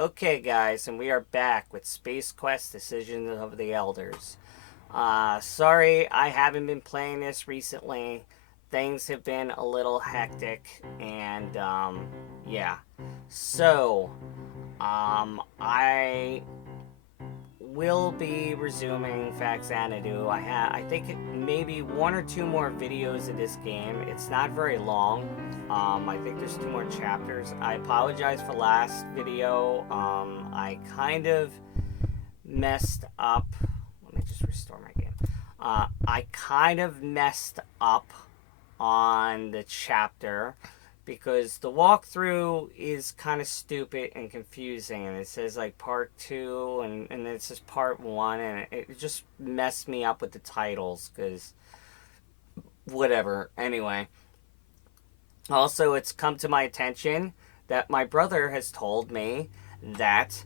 Okay, guys, and we are back with Space Quest Decisions of the Elders. Sorry, I haven't been playing this recently. Things have been a little hectic, and, yeah. So, I will be resuming Faxanadu. I think maybe one or two more videos of this game. It's not very long. I think there's two more chapters. I apologize for last video. I kind of messed up. Let me just restore my game. I kind of messed up on the chapter because the walkthrough is kind of stupid and confusing, and it says like part 2 and then it says part 1, and it just messed me up with the titles because whatever. Anyway, also it's come to my attention that my brother has told me that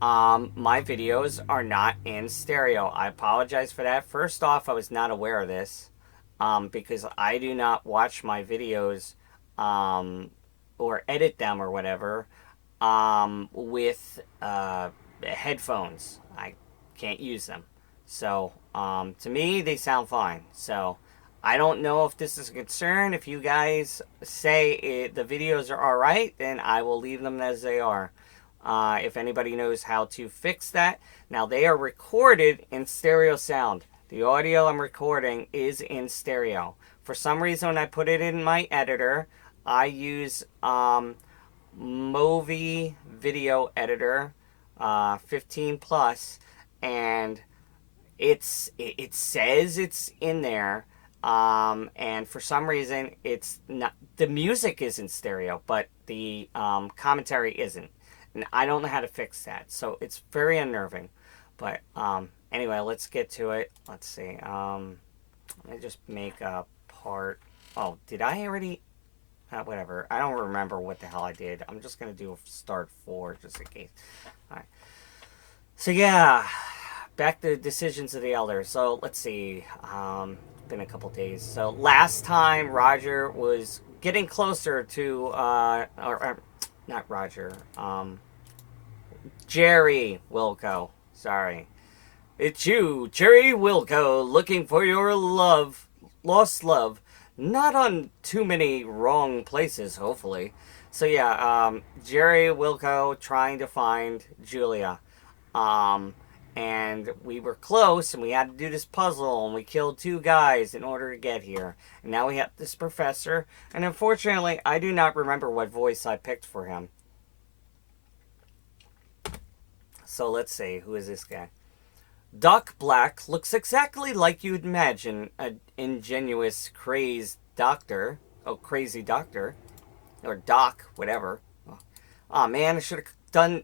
my videos are not in stereo. I apologize for that. First off, I was not aware of this because I do not watch my videos or edit them or whatever with headphones. I can't use them. So to me, they sound fine. So I don't know if this is a concern. If you guys say the videos are alright, then I will leave them as they are. If anybody knows how to fix that. Now, they are recorded in stereo sound. The audio I'm recording is in stereo. For some reason, when I put it in my editor, I use Movi Video Editor 15 plus, and it says it's in there, and for some reason it's not. The music is in stereo, but the commentary isn't, and I don't know how to fix that. So it's very unnerving. But anyway, let's get to it. Let's see. Let me just make a part. Oh, did I already? Whatever. I don't remember what the hell I did. I'm just going to do a start 4 just in case. All right. So, yeah. Back to Decisions of the Elders. So, let's see. It's been a couple days. So, last time Roger was getting closer to, or not Roger, Jerry Wilco. Sorry. It's you, Jerry Wilco, looking for your lost love. Not on too many wrong places, hopefully. So yeah, Jerry Wilco trying to find Julia. And we were close, and we had to do this puzzle, and we killed 2 guys in order to get here. And now we have this professor, and unfortunately, I do not remember what voice I picked for him. So let's see, who is this guy? Doc Black looks exactly like you'd imagine an ingenuous, crazed doctor. Oh, crazy doctor. Or doc, whatever. Oh man, I should have done...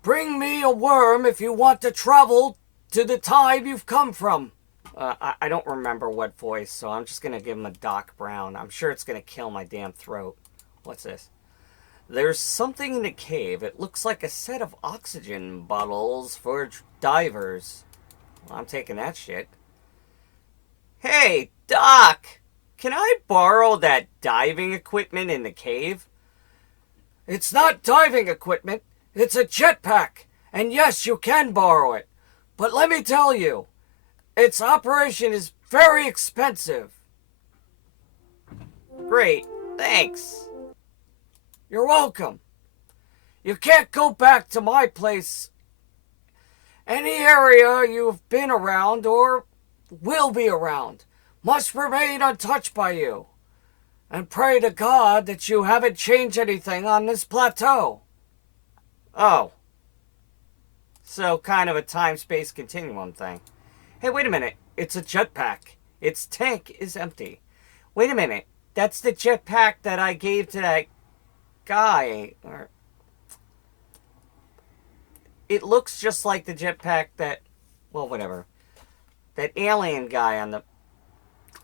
Bring me a worm if you want to travel to the time you've come from. I don't remember what voice, so I'm just going to give him a Doc Brown. I'm sure it's going to kill my damn throat. What's this? There's something in the cave. It looks like a set of oxygen bottles for divers. Well, I'm taking that shit. Hey, Doc! Can I borrow that diving equipment in the cave? It's not diving equipment. It's a jetpack. And yes, you can borrow it. But let me tell you, its operation is very expensive. Great. Thanks. You're welcome. You can't go back to my place. Any area you've been around or will be around must remain untouched by you. And pray to God that you haven't changed anything on this plateau. Oh. So kind of a time-space continuum thing. Hey, wait a minute. It's a jetpack. Its tank is empty. Wait a minute. That's the jetpack that I gave to that guy. Or it looks just like the jetpack that, well, whatever, that alien guy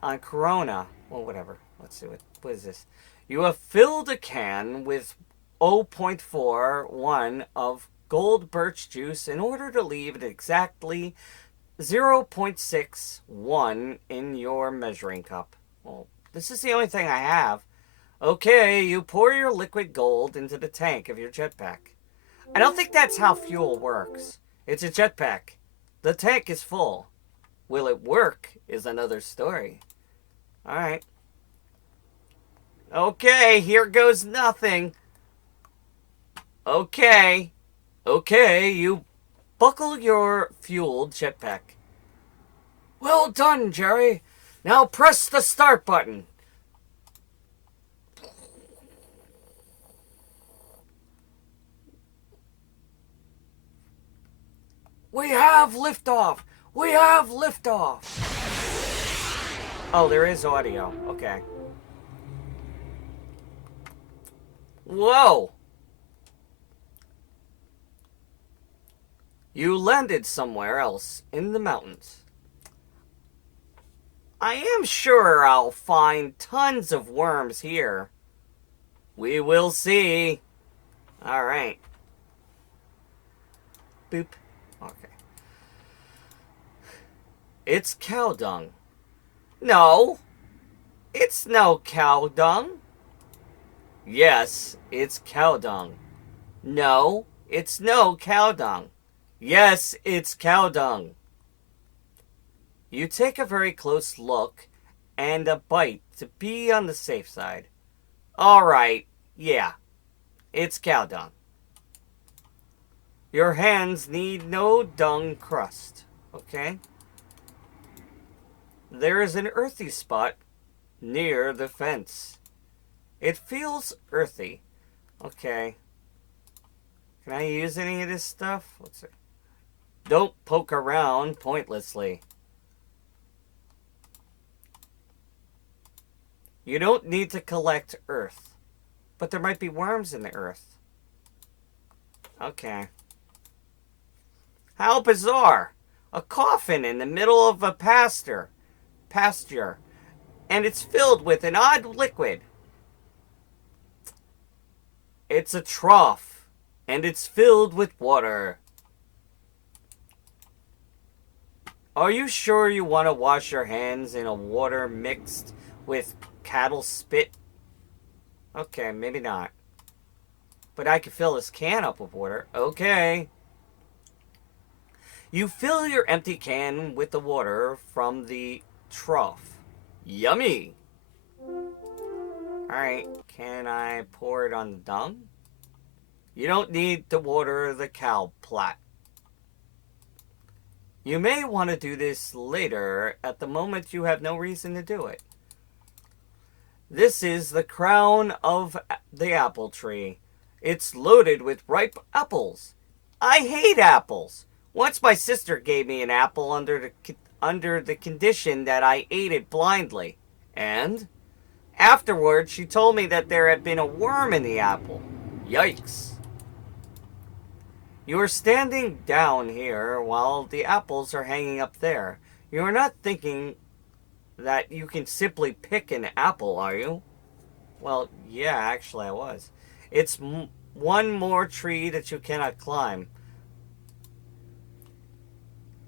on Corona. Well, whatever. Let's see, what is this? You have filled a can with 0.41 of gold birch juice in order to leave it exactly 0.61 in your measuring cup. Well, this is the only thing I have. Okay, you pour your liquid gold into the tank of your jetpack. I don't think that's how fuel works. It's a jetpack. The tank is full. Will it work is another story. Alright. Okay, here goes nothing. Okay. Okay, you buckle your fueled jetpack. Well done, Jerry. Now press the start button. We have liftoff. We have liftoff. Oh, there is audio. Okay. Whoa. You landed somewhere else in the mountains. I am sure I'll find tons of worms here. We will see. Alright. Boop. Okay. It's cow dung. No. It's no cow dung. Yes, it's cow dung. No, it's no cow dung. Yes, it's cow dung. You take a very close look and a bite to be on the safe side. Alright, yeah, it's cow dung. Your hands need no dung crust, okay? There is an earthy spot near the fence. It feels earthy. Okay. Can I use any of this stuff? What's it? Don't poke around pointlessly. You don't need to collect earth. But there might be worms in the earth. Okay. How bizarre. A coffin in the middle of a pasture. And it's filled with an odd liquid. It's a trough. And it's filled with water. Are you sure you want to wash your hands in a water mixed with cattle spit? Okay, maybe not. But I could fill this can up with water. Okay. You fill your empty can with the water from the trough. Yummy! Alright, can I pour it on the dung? You don't need to water the cow plat. You may want to do this later. At the moment, you have no reason to do it. This is the crown of the apple tree. It's loaded with ripe apples. I hate apples. Once my sister gave me an apple under the condition that I ate it blindly. And afterwards, she told me that there had been a worm in the apple. Yikes. You are standing down here while the apples are hanging up there. You are not thinking that you can simply pick an apple, are you? Well, yeah, actually I was. It's one more tree that you cannot climb.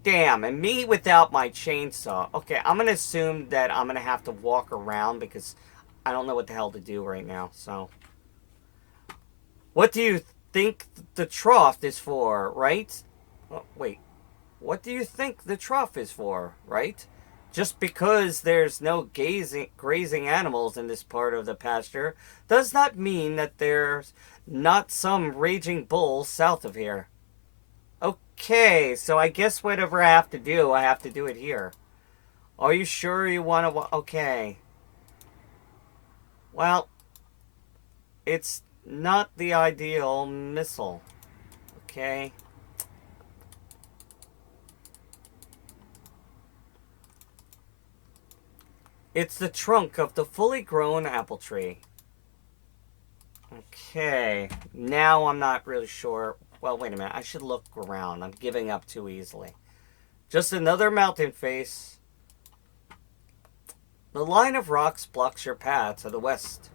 Damn, and me without my chainsaw. Okay, I'm going to assume that I'm going to have to walk around because I don't know what the hell to do right now, so. What do you think the trough is for, right? Oh, wait. What do you think the trough is for, right? Just because there's no grazing animals in this part of the pasture does not mean that there's not some raging bull south of here. Okay, so I guess whatever I have to do it here. Are you sure you want to... Okay. Well, it's not the ideal missile. Okay. It's the trunk of the fully grown apple tree. Okay. Now I'm not really sure. Well, wait a minute. I should look around. I'm giving up too easily. Just another mountain face. The line of rocks blocks your path to the west.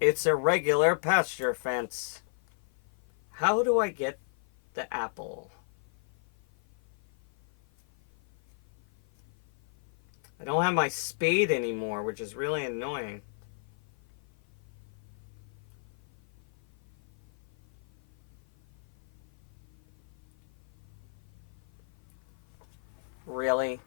It's a regular pasture fence. How do I get the apple? I don't have my spade anymore, which is really annoying. Really?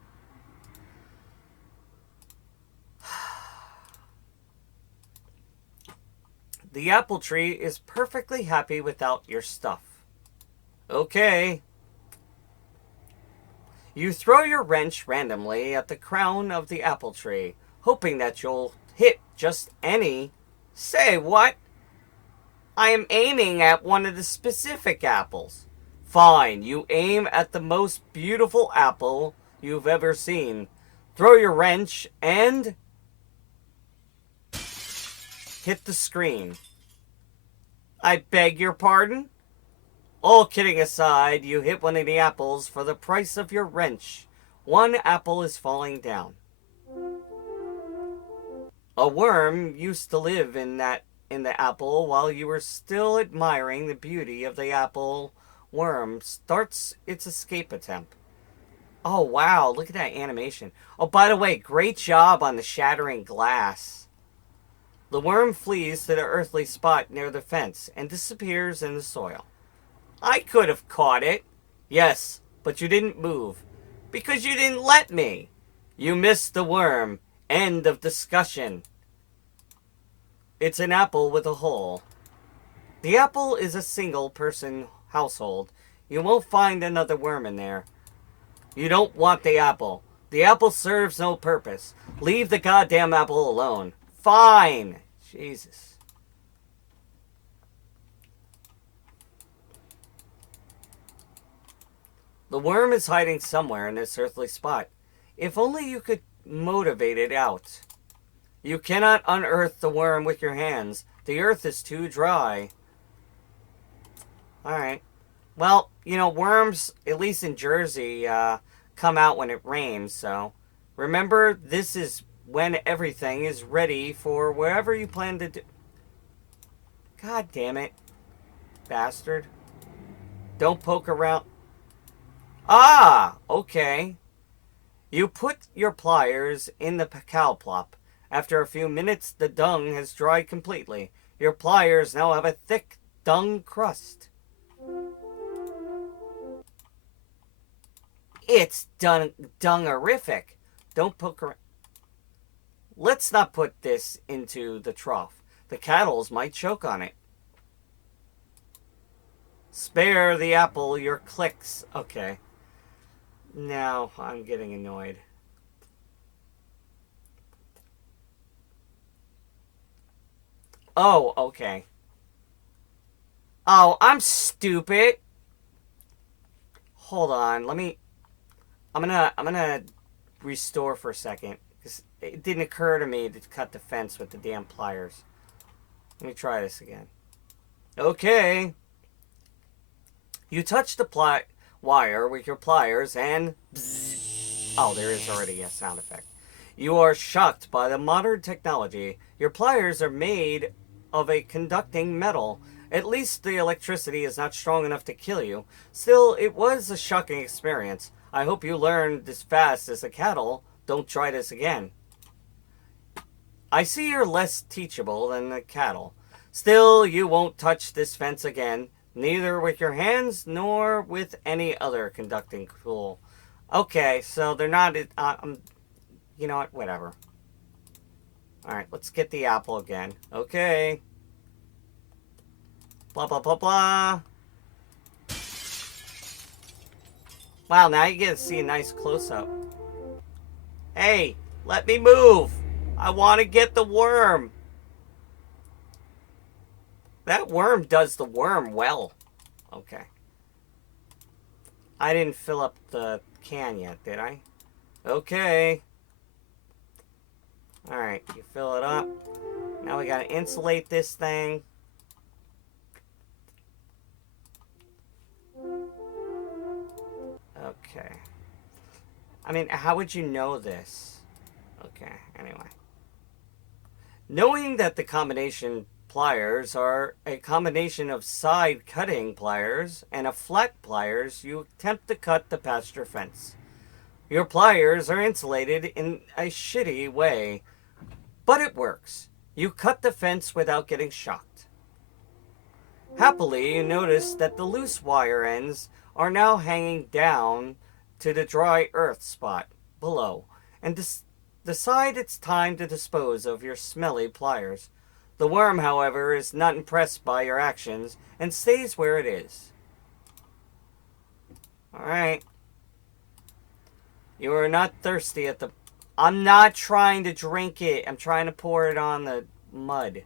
The apple tree is perfectly happy without your stuff. Okay. You throw your wrench randomly at the crown of the apple tree, hoping that you'll hit just any. Say, what? I am aiming at one of the specific apples. Fine, you aim at the most beautiful apple you've ever seen. Throw your wrench and hit the screen. I beg your pardon? All kidding aside, you hit one of the apples for the price of your wrench. One apple is falling down. A worm used to live in the apple while you were still admiring the beauty of the apple. Worm starts its escape attempt. Oh wow, look at that animation. Oh, by the way, great job on the shattering glass. The worm flees to the earthly spot near the fence and disappears in the soil. I could have caught it. Yes, but you didn't move. Because you didn't let me. You missed the worm. End of discussion. It's an apple with a hole. The apple is a single-person household. You won't find another worm in there. You don't want the apple. The apple serves no purpose. Leave the goddamn apple alone. Fine. Jesus. The worm is hiding somewhere in this earthly spot. If only you could motivate it out. You cannot unearth the worm with your hands. The earth is too dry. Alright. Well, you know, worms, at least in Jersey, come out when it rains, so remember, this is when everything is ready for wherever you plan to do. God damn it. Bastard. Don't poke around. Ah, okay. You put your pliers in the cow plop. After a few minutes, the dung has dried completely. Your pliers now have a thick dung crust. It's dung-horrific. Don't poke around. Let's not put this into the trough. The cattle might choke on it. Spare the apple your clicks. Okay. Now I'm getting annoyed. Oh, okay. Oh, I'm stupid. Hold on. I'm gonna restore for a second. Because it didn't occur to me to cut the fence with the damn pliers. Let me try this again. Okay. You touch the wire with your pliers and bzzz. Oh, there is already a sound effect. You are shocked by the modern technology. Your pliers are made of a conducting metal. At least the electricity is not strong enough to kill you. Still, it was a shocking experience. I hope you learned this fast as a cattle. Don't try this again. I see you're less teachable than the cattle. Still, you won't touch this fence again. Neither with your hands nor with any other conducting tool. Okay, so they're not... you know what? Whatever. Alright, let's get the apple again. Okay. Blah, blah, blah, blah. Wow, now you get to see a nice close-up. Hey, let me move. I want to get the worm. That worm does the worm well. Okay. I didn't fill up the can yet, did I? Okay. Alright, you fill it up. Now we gotta insulate this thing. Okay. I mean, how would you know this? Okay, anyway. Knowing that the combination pliers are a combination of side cutting pliers and a flat pliers, you attempt to cut the pasture fence. Your pliers are insulated in a shitty way, but it works. You cut the fence without getting shocked. Happily, you notice that the loose wire ends are now hanging down to the dry earth spot below, and decide it's time to dispose of your smelly pliers. The worm, however, is not impressed by your actions and stays where it is. Alright. You are not thirsty at the... I'm not trying to drink it. I'm trying to pour it on the mud.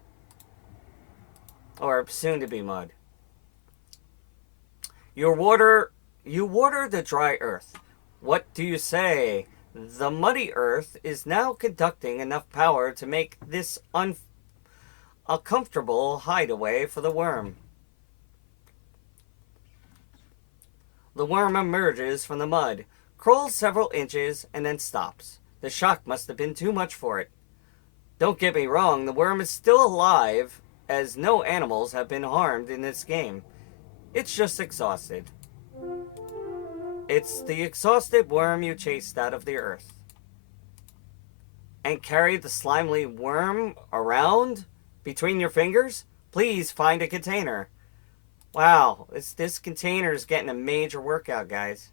Or soon to be mud. You water the dry earth. What do you say? The muddy earth is now conducting enough power to make this a comfortable hideaway for the worm. The worm emerges from the mud, crawls several inches, and then stops. The shock must have been too much for it. Don't get me wrong, the worm is still alive, as no animals have been harmed in this game. It's just exhausted. It's the exhausted worm you chased out of the earth. And carried the slimy worm around between your fingers? Please find a container. Wow, this container is getting a major workout, guys.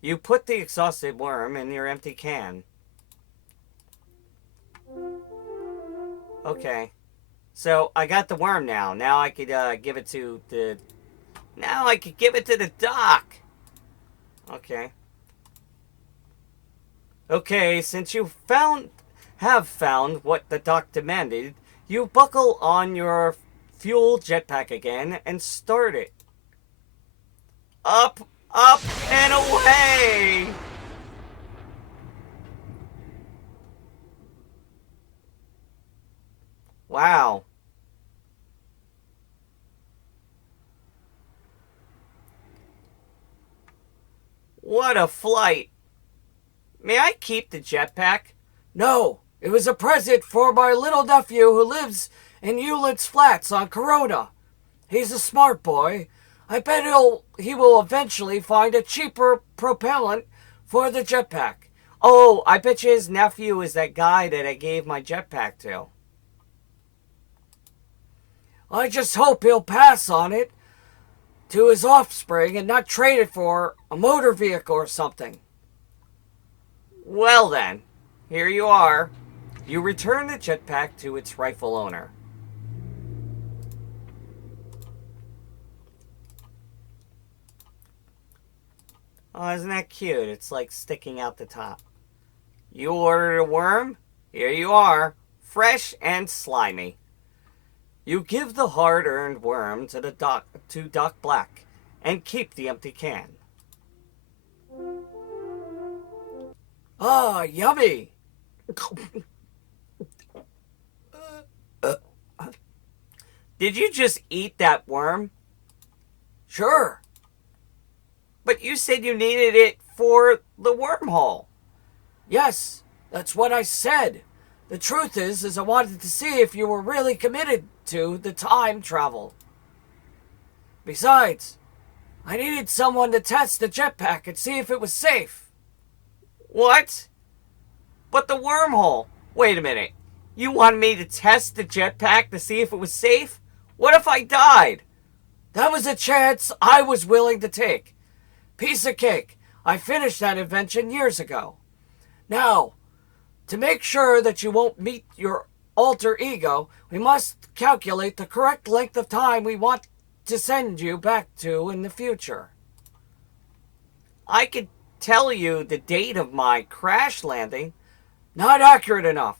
You put the exhausted worm in your empty can. Okay. So, I got the worm now. Now I could give it to the... Now I could give it to the doc. Okay. Okay, since you have found what the doc demanded, you buckle on your fuel jetpack again and start it. Up, up, and away! Wow. What a flight. May I keep the jetpack? No, it was a present for my little nephew who lives in Hewlett's Flats on Corona. He's a smart boy. I bet he will eventually find a cheaper propellant for the jetpack. Oh, I bet you his nephew is that guy that I gave my jetpack to. I just hope he'll pass on it to his offspring and not trade it for a motor vehicle or something. Well then, here you are. You return the jetpack to its rightful owner. Oh, isn't that cute? It's like sticking out the top. You ordered a worm? Here you are, fresh and slimy. You give the hard-earned worm to Doc Black and keep the empty can. Ah, yummy! Did you just eat that worm? Sure. But you said you needed it for the wormhole. Yes, that's what I said. The truth is I wanted to see if you were really committed to the time travel. Besides, I needed someone to test the jetpack and see if it was safe. What? But the wormhole. Wait a minute. You wanted me to test the jetpack to see if it was safe? What if I died? That was a chance I was willing to take. Piece of cake. I finished that invention years ago. Now, to make sure that you won't meet your alter ego, we must calculate the correct length of time we want to send you back to in the future. I could tell you the date of my crash landing. Not accurate enough.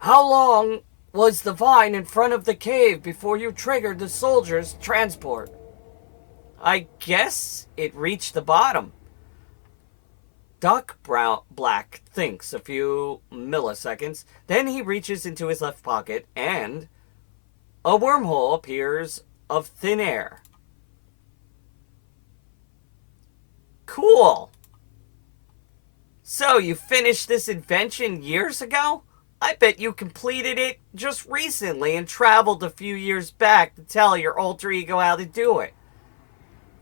How long was the vine in front of the cave before you triggered the soldier's transport? I guess it reached the bottom. Doc Black thinks a few milliseconds, then he reaches into his left pocket and a wormhole appears of thin air. Cool. So you finished this invention years ago? I bet you completed it just recently and traveled a few years back to tell your alter ego how to do it.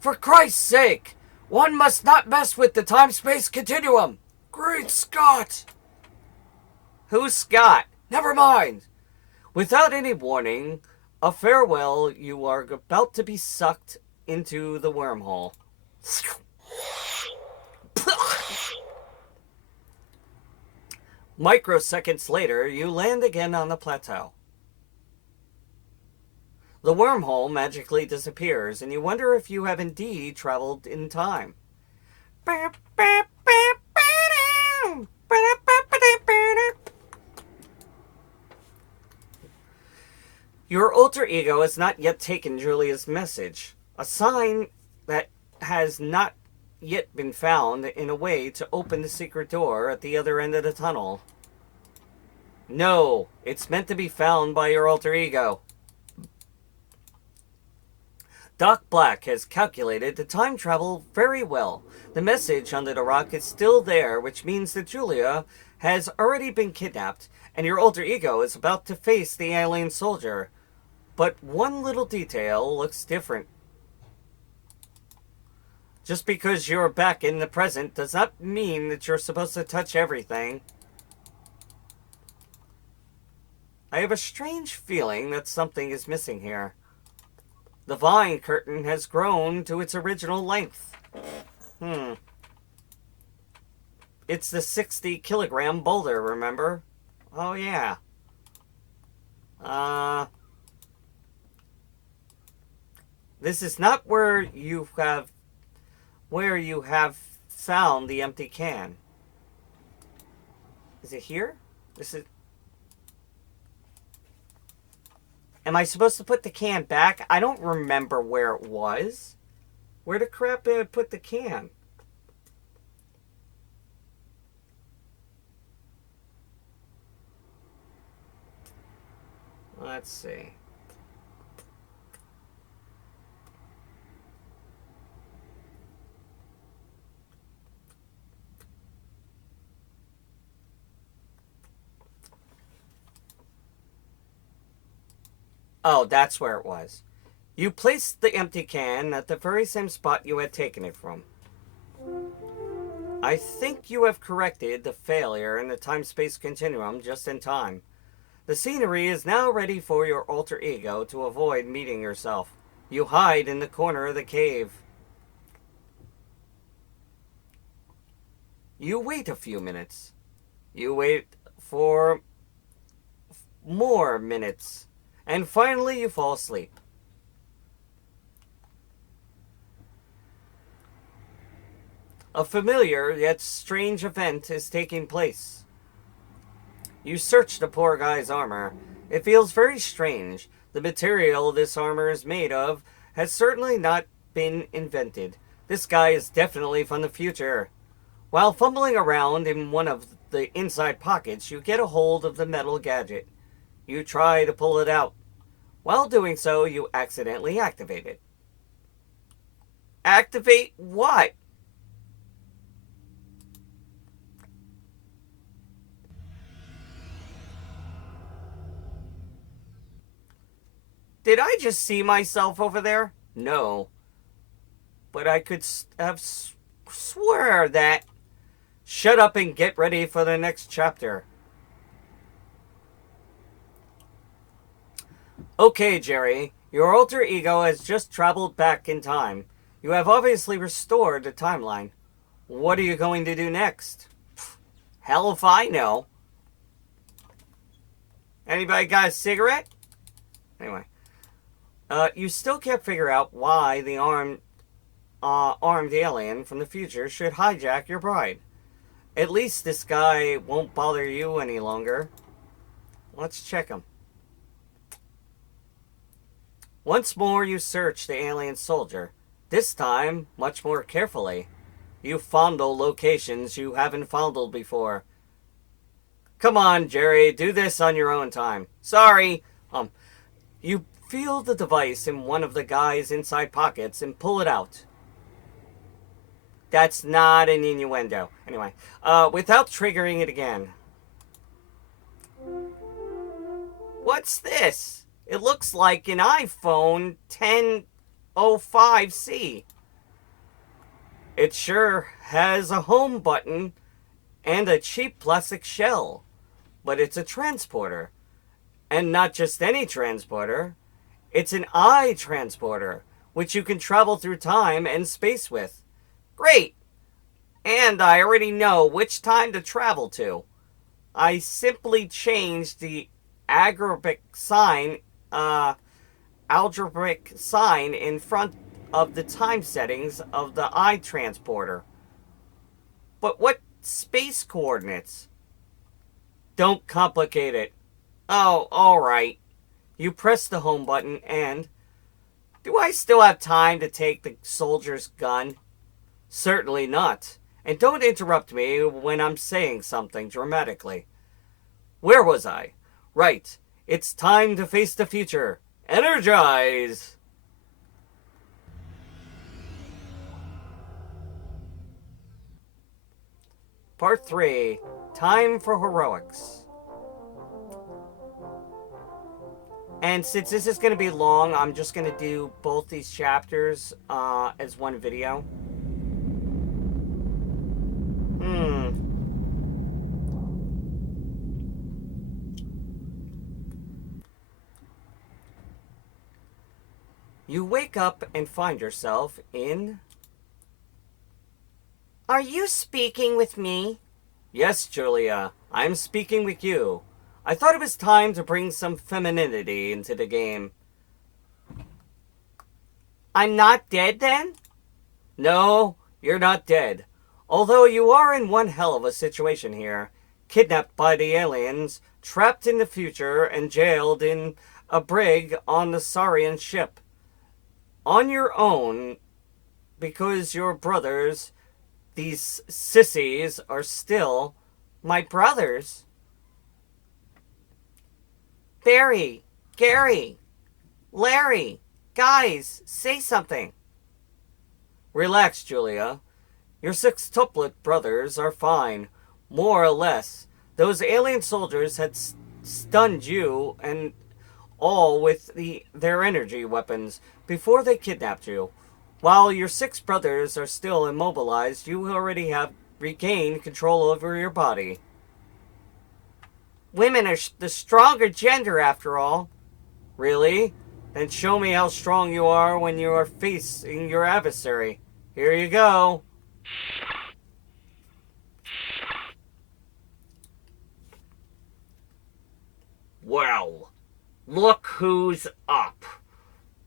For Christ's sake, One must not mess with the time-space continuum. Great Scott! Who's Scott? Never mind. Without any warning, a farewell, you are about to be sucked into the wormhole. Microseconds later, you land again on the plateau. The wormhole magically disappears, and you wonder if you have indeed traveled in time. Your alter ego has not yet taken Julia's message, a sign that has not yet been found in a way to open the secret door at the other end of the tunnel. No, it's meant to be found by your alter ego. Doc Black has calculated the time travel very well. The message under the rock is still there, which means that Julia has already been kidnapped, and your alter ego is about to face the alien soldier. But one little detail looks different. Just because you're back in the present does not mean that you're supposed to touch everything. I have a strange feeling that something is missing here. The vine curtain has grown to its original length. It's the 60-kilogram boulder, remember? Oh, yeah. This is not where you have found the empty can. Is it here? This is... Am I supposed to put the can back? I don't remember where it was. Where the crap did I put the can? Let's see. Oh, that's where it was. You placed the empty can at the very same spot you had taken it from. I think you have corrected the failure in the time-space continuum just in time. The scenery is now ready for your alter ego to avoid meeting yourself. You hide in the corner of the cave. You wait a few minutes. You wait for more minutes. And finally, you fall asleep. A familiar yet strange event is taking place. You search the poor guy's armor. It feels very strange. The material this armor is made of has certainly not been invented. This guy is definitely from the future. While fumbling around in one of the inside pockets, you get a hold of the metal gadget. You try to pull it out. While doing so, you accidentally activate it. Activate what? Did I just see myself over there? No. But I could have swear that... Shut up and get ready for the next chapter. Okay, Jerry. Your alter ego has just traveled back in time. You have obviously restored the timeline. What are you going to do next? Hell if I know. Anybody got a cigarette? Anyway. You still can't figure out why the armed alien from the future should hijack your bride. At least this guy won't bother you any longer. Let's check him. Once more you search the alien soldier. This time, much more carefully. You fondle locations you haven't fondled before. Come on, Jerry, do this on your own time. Sorry. You feel the device in one of the guy's inside pockets and pull it out. That's not an innuendo. Anyway, without triggering it again. What's this? It looks like an iPhone 1005C. It sure has a home button and a cheap plastic shell, but it's a transporter. And not just any transporter, it's an eye transporter, which you can travel through time and space with. Great! And I already know which time to travel to. I simply changed the algebraic sign, algebraic sign in front of the time settings of the eye transporter. But what space coordinates? Don't complicate it. Oh, alright. You press the home button and... Do I still have time to take the soldier's gun? Certainly not. And don't interrupt me when I'm saying something dramatically. Where was I? Right. It's time to face the future. Energize! Part 3. Time for Heroics. And since this is going to be long, I'm just going to do both these chapters as one video. You wake up and find yourself in... Are you speaking with me? Yes, Julia, I'm speaking with you. I thought it was time to bring some femininity into the game. I'm not dead then? No, you're not dead. Although you are in one hell of a situation here. Kidnapped by the aliens, trapped in the future, and jailed in a brig on the Saurian ship. On your own, because your brothers, these sissies, are still my brothers. Barry, Gary, Larry, guys, say something. Relax, Julia. Your sextuplet brothers are fine, more or less. Those alien soldiers had stunned you and all with their energy weapons before they kidnapped you. While your 6 brothers are still immobilized, you already have regained control over your body. Women are the stronger gender, after all. Really? Then show me how strong you are when you are facing your adversary. Here you go. Well, look who's up.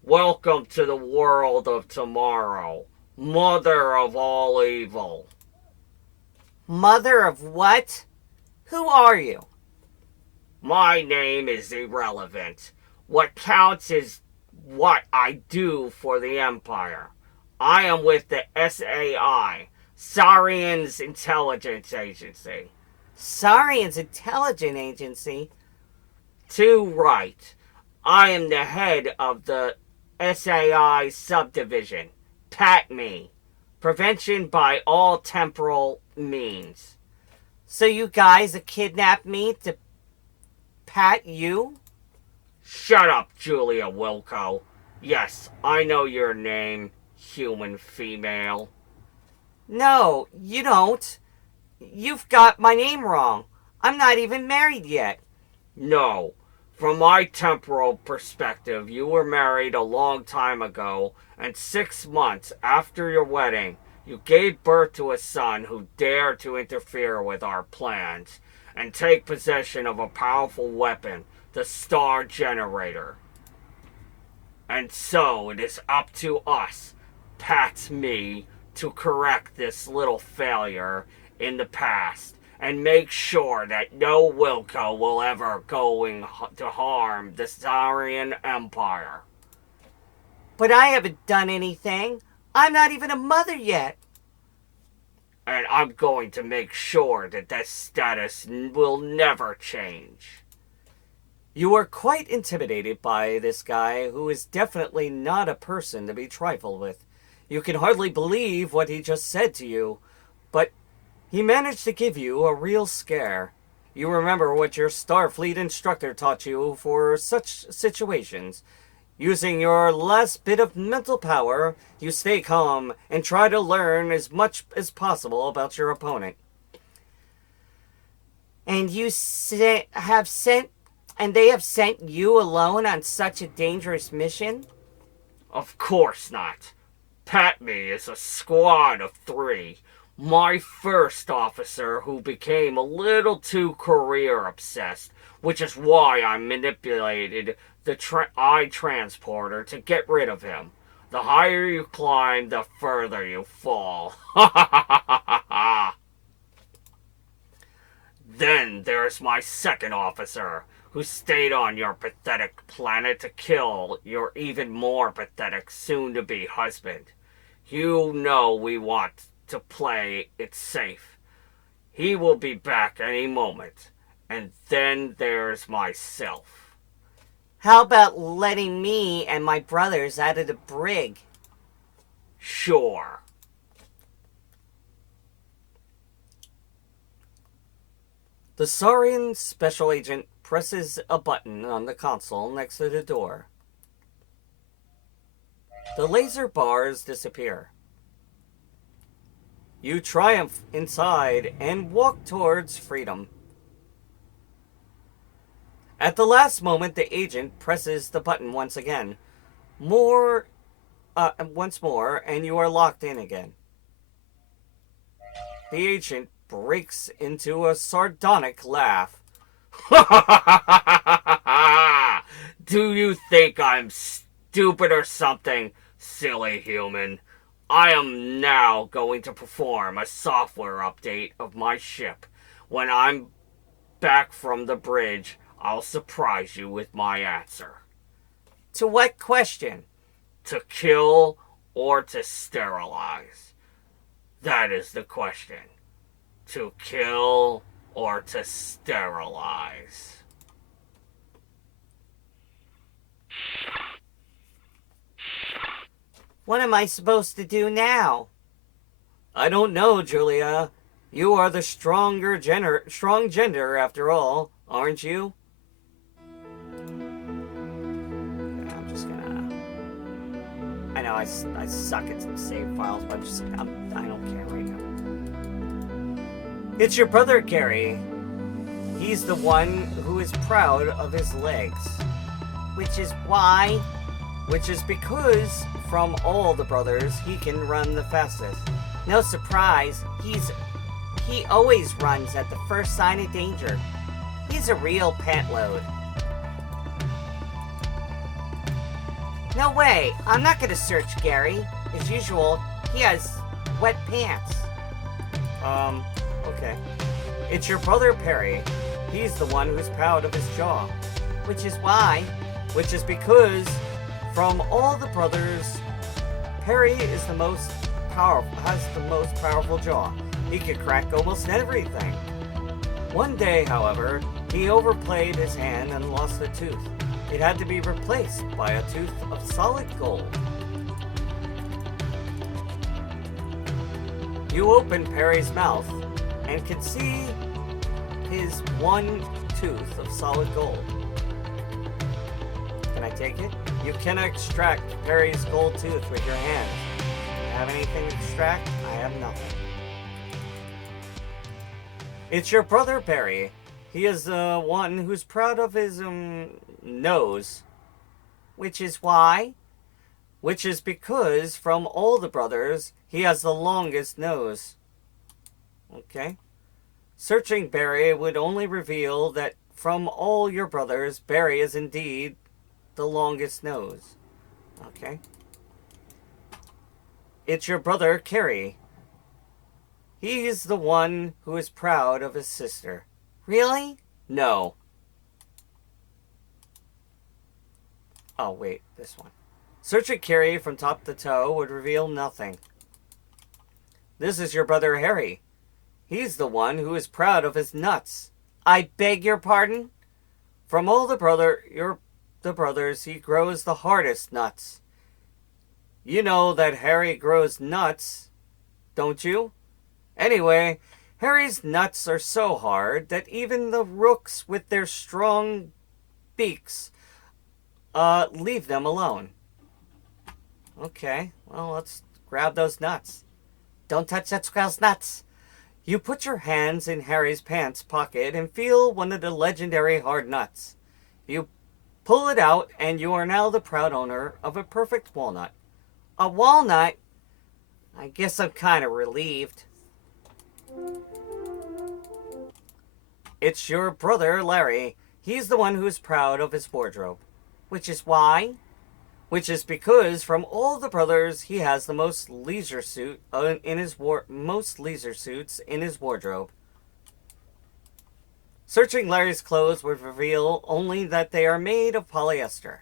Welcome to the world of tomorrow, mother of all evil. Mother of what? Who are you? My name is irrelevant. What counts is what I do for the Empire. I am with the SAI, Saurian's Intelligence Agency. Saurian's Intelligence Agency? Too right. I am the head of the SAI subdivision. Pat me. Prevention by all temporal means. So you guys have kidnapped me to pat you? Shut up, Julia Wilco. Yes, I know your name, human female. No, you don't. You've got my name wrong. I'm not even married yet. No. From my temporal perspective, you were married a long time ago, and 6 months after your wedding, you gave birth to a son who dared to interfere with our plans and take possession of a powerful weapon, the Star Generator. And so it is up to us, Pat me, to correct this little failure in the past and make sure that no Wilco will ever going to harm the Saurian Empire. But I haven't done anything. I'm not even a mother yet. And I'm going to make sure that that status will never change. You are quite intimidated by this guy who is definitely not a person to be trifled with. You can hardly believe what he just said to you, but he managed to give you a real scare. You remember what your Starfleet instructor taught you for such situations. Using your last bit of mental power, you stay calm and try to learn as much as possible about your opponent. And they have sent you alone on such a dangerous mission? Of course not. Patme is a squad of 3. My first officer who became a little too career obsessed, which is why I manipulated the transporter to get rid of him. The higher you climb, the further you fall. Ha ha ha ha ha ha. Then there's my second officer, who stayed on your pathetic planet to kill your even more pathetic soon-to-be husband. You know we want to play it safe. He will be back any moment. And then there's myself. How about letting me and my brothers out of the brig? Sure. The Saurian special agent presses a button on the console next to the door. The laser bars disappear. You triumph inside and walk towards freedom. At the last moment, the agent presses the button once more, and you are locked in again. The agent breaks into a sardonic laugh. Do you think I'm stupid or something, silly human? I am now going to perform a software update of my ship. When I'm back from the bridge, I'll surprise you with my answer. To what question? To kill or to sterilize? That is the question. To kill or to sterilize? What am I supposed to do now? I don't know, Julia. You are the strong gender after all, aren't you? I'm just gonna... I know I suck at save files, but I don't care right now. It's your brother, Gary. He's the one who is proud of his legs. Which is why? Which is because from all the brothers, he can run the fastest. No surprise, he always runs at the first sign of danger. He's a real pant load. No way, I'm not gonna search Gary. As usual, he has wet pants. Okay. It's your brother, Perry. He's the one who's proud of his jaw. Which is why? Which is because from all the brothers, Perry is the most powerful, has the most powerful jaw. He can crack almost everything. One day, however, he overplayed his hand and lost a tooth. It had to be replaced by a tooth of solid gold. You open Perry's mouth and can see his one tooth of solid gold. Can I take it? You cannot extract Perry's gold tooth with your hands. Have anything to extract? I have nothing. It's your brother, Perry. He is the one who's proud of his, nose. Which is why? Which is because, from all the brothers, he has the longest nose. Okay. Searching Barry would only reveal that from all your brothers, Barry is indeed the longest nose. Okay. It's your brother, Carrie. He's the one who is proud of his sister. Really? No. Oh, wait, this one. Searching Carrie from top to toe would reveal nothing. This is your brother, Harry. He's the one who is proud of his nuts. I beg your pardon? From all the brothers, he grows the hardest nuts. You know that Harry grows nuts, don't you? Anyway, Harry's nuts are so hard that even the rooks with their strong beaks leave them alone. Okay, well, let's grab those nuts. Don't touch that squirrel's nuts. You put your hands in Harry's pants pocket and feel one of the legendary hard nuts. You pull it out, and you are now the proud owner of a perfect walnut. A walnut? I guess I'm kind of relieved. It's your brother, Larry. He's the one who's proud of his wardrobe. Which is why? Which is because from all the brothers, he has the most leisure suits in his wardrobe. Searching Larry's clothes would reveal only that they are made of polyester.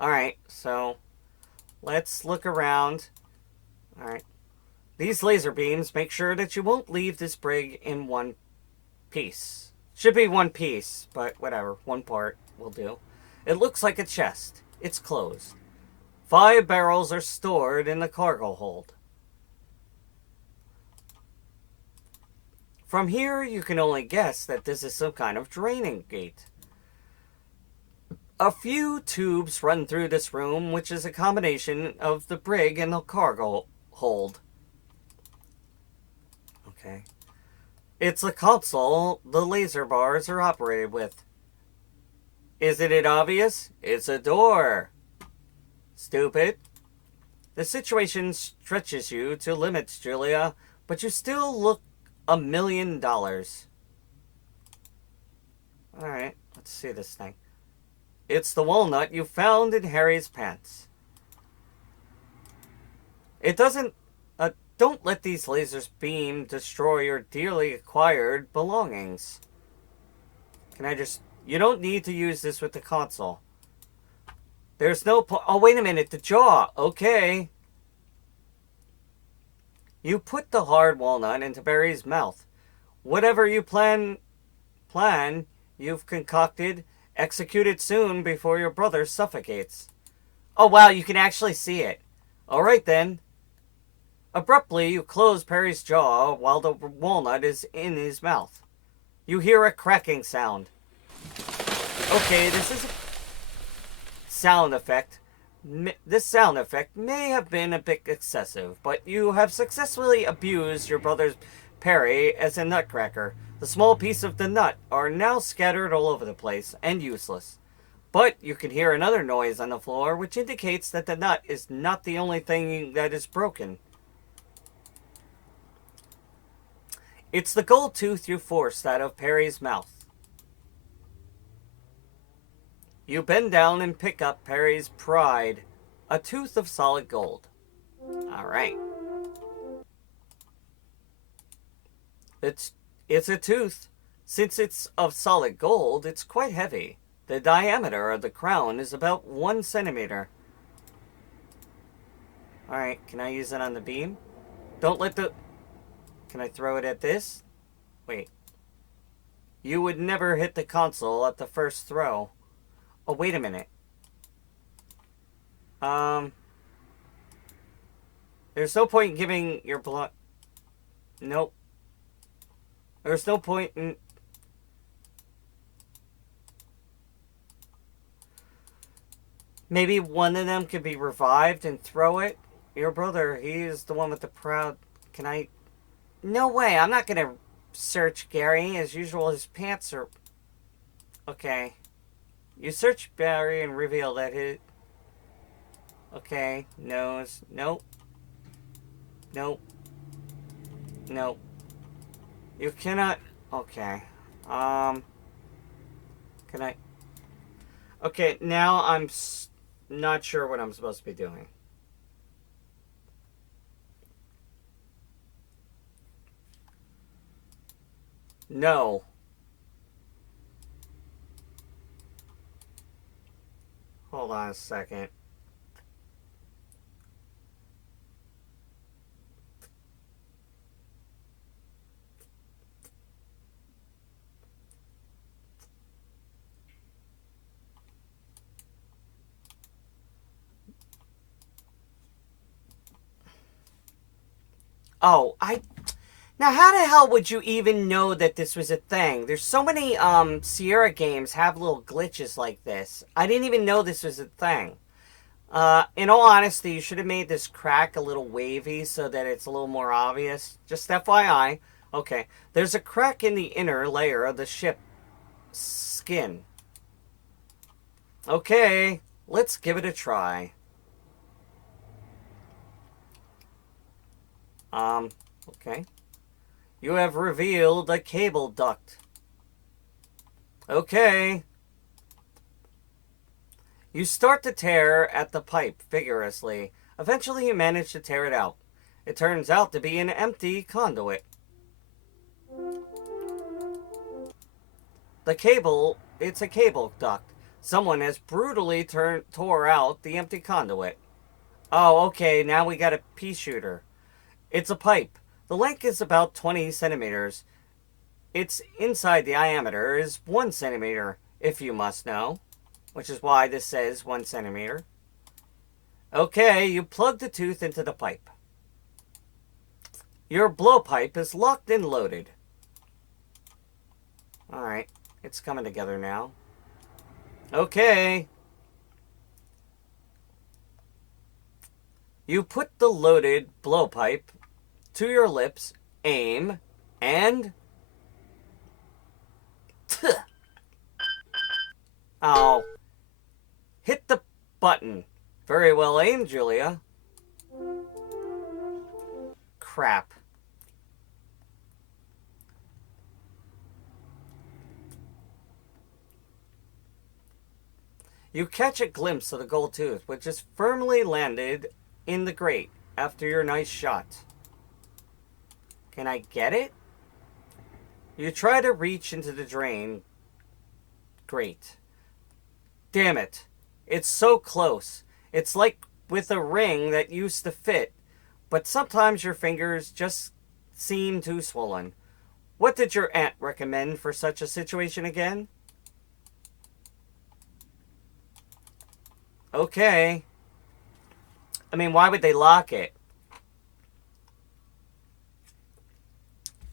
Alright, so let's look around. Alright. These laser beams make sure that you won't leave this brig in one piece. Should be one piece, but whatever. One part will do. It looks like a chest. It's closed. 5 barrels are stored in the cargo hold. From here, you can only guess that this is some kind of draining gate. A few tubes run through this room, which is a combination of the brig and the cargo hold. Okay. It's a console the laser bars are operated with. Isn't it obvious? It's a door. Stupid. The situation stretches you to limits, Julia, but you still look $1 million. Alright, let's see this thing. It's the walnut you found in Harry's pants. It doesn't... don't let these lasers beam destroy your dearly acquired belongings. Can I just... You don't need to use this with the console. There's no point... Oh, wait a minute. The jaw. Okay. You put the hard walnut into Barry's mouth. Whatever you plan, you've concocted, execute it soon before your brother suffocates. Oh, wow. You can actually see it. All right, then. Abruptly, you close Perry's jaw while the walnut is in his mouth. You hear a cracking sound. Okay, this is a sound effect. This sound effect may have been a bit excessive, but you have successfully abused your brother's Perry as a nutcracker. The small piece of the nut are now scattered all over the place and useless. But you can hear another noise on the floor, which indicates that the nut is not the only thing that is broken. It's the gold tooth you forced out of Perry's mouth. You bend down and pick up Perry's pride, a tooth of solid gold. Alright. It's a tooth. Since it's of solid gold, it's quite heavy. The diameter of the crown is about 1 centimeter. Alright, can I use it on the beam? Don't let the... Can I throw it at this? Wait. You would never hit the console at the first throw. Oh, wait a minute. There's no point in giving your blood... Nope. There's no point in... Maybe one of them could be revived and throw it? Your brother, he is the one with the proud... Can I... No way, I'm not gonna search Gary. As usual, his pants are... Okay. You search Barry and reveal that his... Okay, nose. Nope. Nope. Nope. You cannot... Okay. Can I... Okay, now I'm not sure what I'm supposed to be doing. No. Hold on a second. Oh, Now, how the hell would you even know that this was a thing? There's so many Sierra games have little glitches like this. I didn't even know this was a thing. In all honesty, you should have made this crack a little wavy so that it's a little more obvious. Just FYI. Okay, there's a crack in the inner layer of the ship skin. Okay, let's give it a try. Okay. You have revealed a cable duct. Okay. You start to tear at the pipe vigorously. Eventually you manage to tear it out. It turns out to be an empty conduit. It's a cable duct. Someone has brutally tore out the empty conduit. Oh, okay, now we got a pea shooter. It's a pipe. The length is about 20 centimeters. Its inside diameter is 1 centimeter, if you must know. Which is why this says 1 centimeter. Okay, you plug the tooth into the pipe. Your blowpipe is locked and loaded. Alright, it's coming together now. Okay. You put the loaded blowpipe to your lips, aim, and... Oh. Hit the button. Very well aimed, Julia. Crap. You catch a glimpse of the gold tooth, which is firmly landed in the grate after your nice shot. Can I get it? You try to reach into the drain grate. Damn it. It's so close. It's like with a ring that used to fit, but sometimes your fingers just seem too swollen. What did your aunt recommend for such a situation again? Okay. I mean, why would they lock it?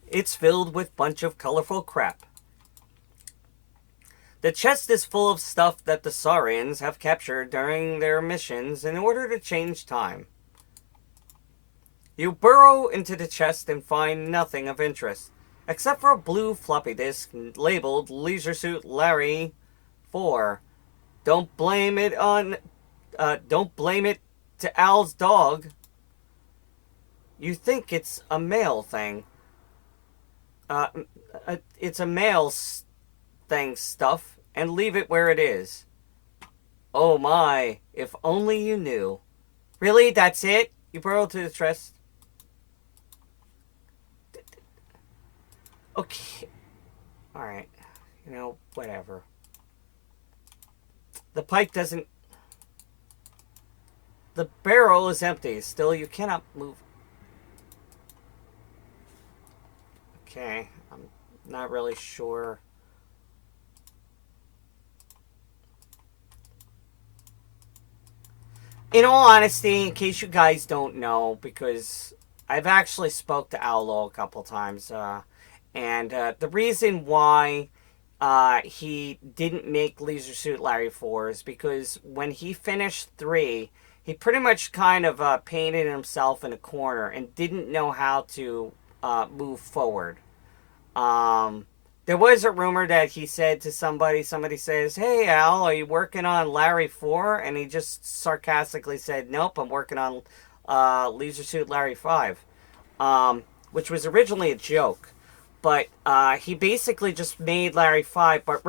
It's filled with a bunch of colorful crap. The chest is full of stuff that the Saurians have captured during their missions in order to change time. You burrow into the chest and find nothing of interest, except for a blue floppy disk labeled Leisure Suit Larry 4. Don't blame it to Al's dog. You think it's a male thing. It's a male thing stuff, and leave it where it is. Oh my, if only you knew. Really? That's it? You burrow to the chest? Okay. Alright. You know, whatever. The pipe doesn't... The barrel is empty. Still, you cannot move. Okay. I'm not really sure. In all honesty, in case you guys don't know, because I've actually spoke to Owlo a couple times, and the reason why he didn't make Leisure Suit Larry 4 is because when he finished 3, he pretty much kind of painted himself in a corner and didn't know how to move forward. There was a rumor that he said to somebody says, "Hey Al, are you working on Larry 4?" And he just sarcastically said, "Nope, I'm working on Leisure Suit Larry 5," which was originally a joke. But he basically just made Larry 5, but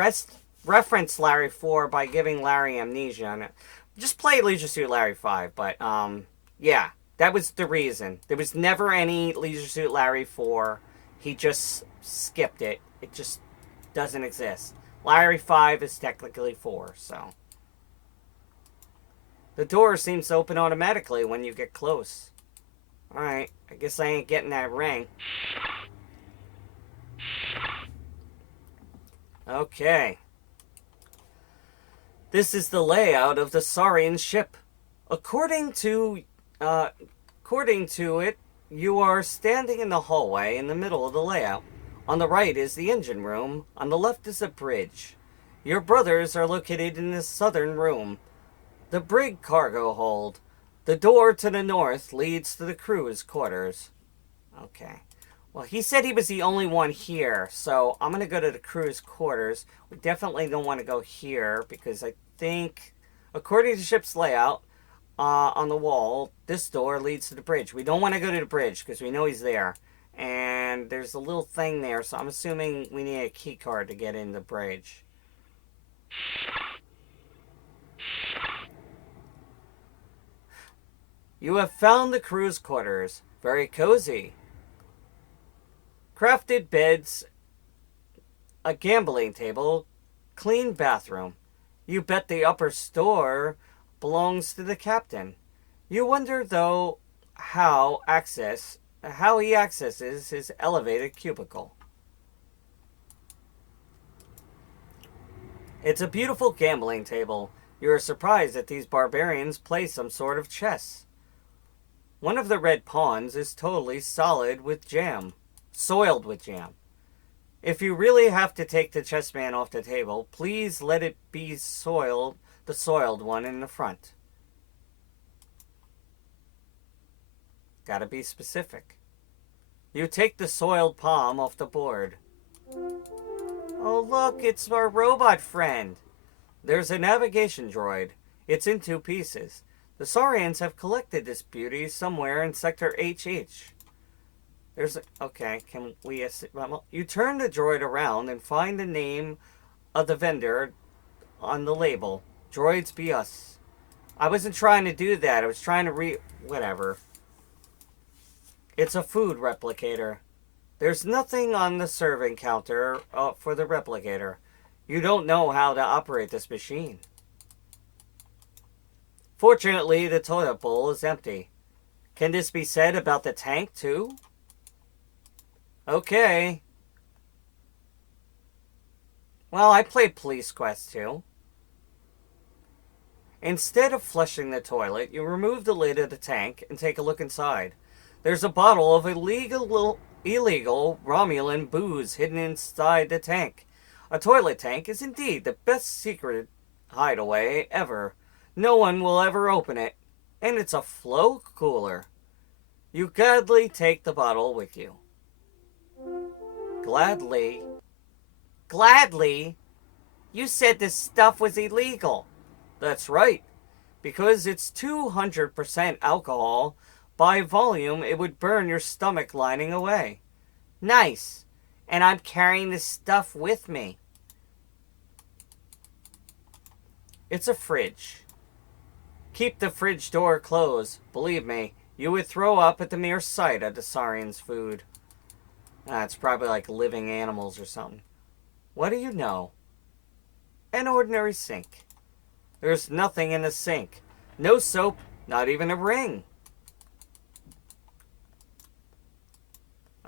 referenced Larry 4 by giving Larry amnesia. And just play Leisure Suit Larry 5, but yeah, that was the reason. There was never any Leisure Suit Larry 4. He just skipped it. It just doesn't exist. Larry 5 is technically 4, so. The door seems to open automatically when you get close. Alright, I guess I ain't getting that ring. Okay. This is the layout of the Saurian ship. According to it, You are standing in the hallway in the middle of the layout. On the right is the engine room. On the left is a bridge. Your brothers are located in the southern room, the brig cargo hold. The door to the north leads to the crew's quarters. Okay. Well, he said he was the only one here, so I'm going to go to the crew's quarters. We definitely don't want to go here because I think, according to the ship's layout, on the wall, this door leads to the bridge. We don't want to go to the bridge because we know he's there. And there's a little thing there, so I'm assuming we need a key card to get in the bridge. You have found the crew's quarters. Very cozy. Crafted beds, a gambling table, clean bathroom. You bet the upper store belongs to the captain. You wonder, though, how he accesses his elevated cubicle. It's a beautiful gambling table. You are surprised that these barbarians play some sort of chess. One of the red pawns is totally soiled with jam. If you really have to take the chessman off the table, please let it be the soiled one in the front. Gotta be specific. You take the soiled palm off the board. Oh look, it's our robot friend. There's a navigation droid. It's in 2 pieces. The Saurians have collected this beauty somewhere in Sector HH. Okay, can we... You turn the droid around and find the name of the vendor on the label. Droids be us. I wasn't trying to do that. I was trying to whatever. It's a food replicator. There's nothing on the serving counter for the replicator. You don't know how to operate this machine. Fortunately, the toilet bowl is empty. Can this be said about the tank, too? Okay. Well, I played Police Quest, too. Instead of flushing the toilet, you remove the lid of the tank and take a look inside. There's a bottle of illegal Romulan booze hidden inside the tank. A toilet tank is indeed the best secret hideaway ever. No one will ever open it, and it's a flow cooler. You gladly take the bottle with you. Gladly? Gladly? You said this stuff was illegal. That's right. Because it's 200% alcohol, by volume it would burn your stomach lining away. Nice. And I'm carrying this stuff with me. It's a fridge. Keep the fridge door closed. Believe me, you would throw up at the mere sight of the Saurians' food. It's probably like living animals or something. What do you know? An ordinary sink. There's nothing in the sink. No soap, not even a ring.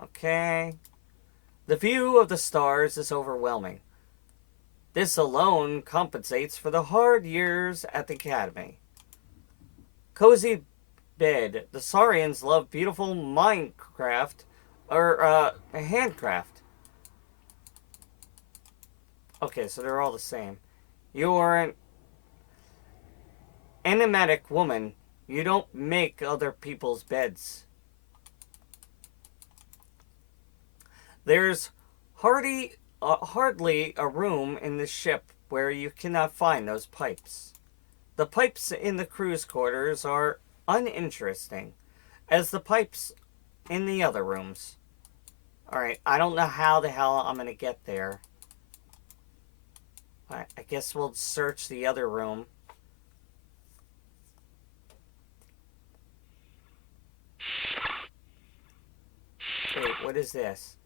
Okay. The view of the stars is overwhelming. This alone compensates for the hard years at the academy. Cozy bed. The Saurians love beautiful handcraft. Okay, so they're all the same. You are an enigmatic woman. You don't make other people's beds. There's hardly a room in the ship where you cannot find those pipes. The pipes in the crew's quarters are uninteresting, as the pipes in the other rooms. Alright, I don't know how the hell I'm going to get there. I guess we'll search the other room. Wait, what is this?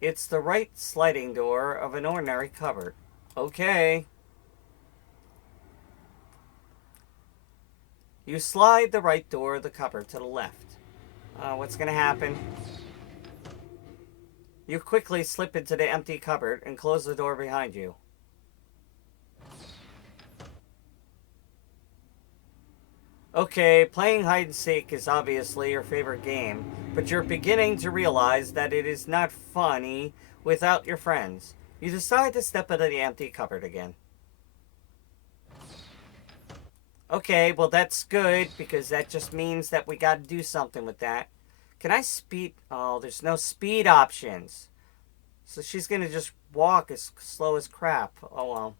It's the right sliding door of an ordinary cupboard. Okay. You slide the right door of the cupboard to the left. What's going to happen? You quickly slip into the empty cupboard and close the door behind you. Okay, playing hide and seek is obviously your favorite game, but you're beginning to realize that it is not funny without your friends. You decide to step into the empty cupboard again. Okay, well that's good, because that just means that we gotta do something with that. Can I speed? Oh, there's no speed options. So she's gonna just walk as slow as crap. Oh well.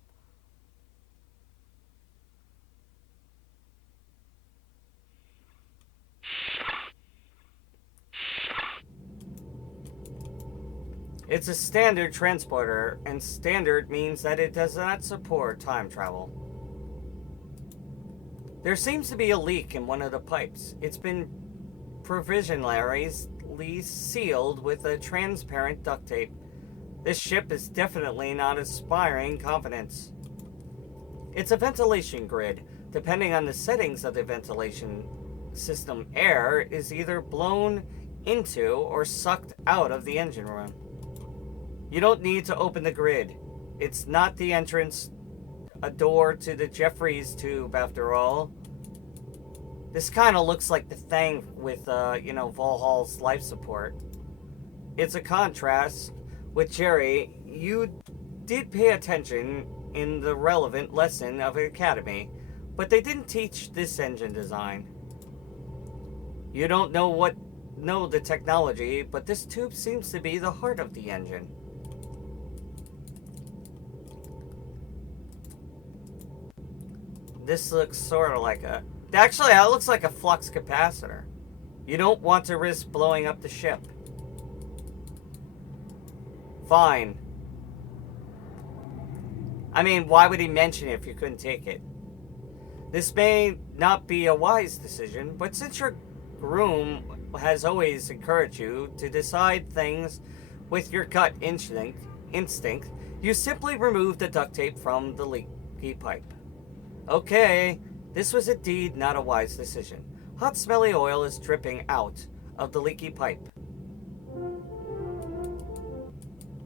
It's a standard transporter, and standard means that it does not support time travel. There seems to be a leak in one of the pipes. It's been provisionally sealed with a transparent duct tape. This ship is definitely not inspiring confidence. It's a ventilation grid. Depending on the settings of the ventilation system, air is either blown into or sucked out of the engine room. You don't need to open the grid. It's not the entrance, a door to the Jeffries tube, after all. This kind of looks like the thing with, Volhall's life support. It's a contrast with Jerry. You did pay attention in the relevant lesson of Academy, but they didn't teach this engine design. You don't know the technology, but this tube seems to be the heart of the engine. This looks sort of like a... Actually, that looks like a flux capacitor. You don't want to risk blowing up the ship. Fine. I mean, why would he mention it if you couldn't take it? This may not be a wise decision, but since your groom has always encouraged you to decide things with your gut instinct, you simply remove the duct tape from the leaky pipe. Okay, this was indeed not a wise decision. Hot, smelly oil is dripping out of the leaky pipe.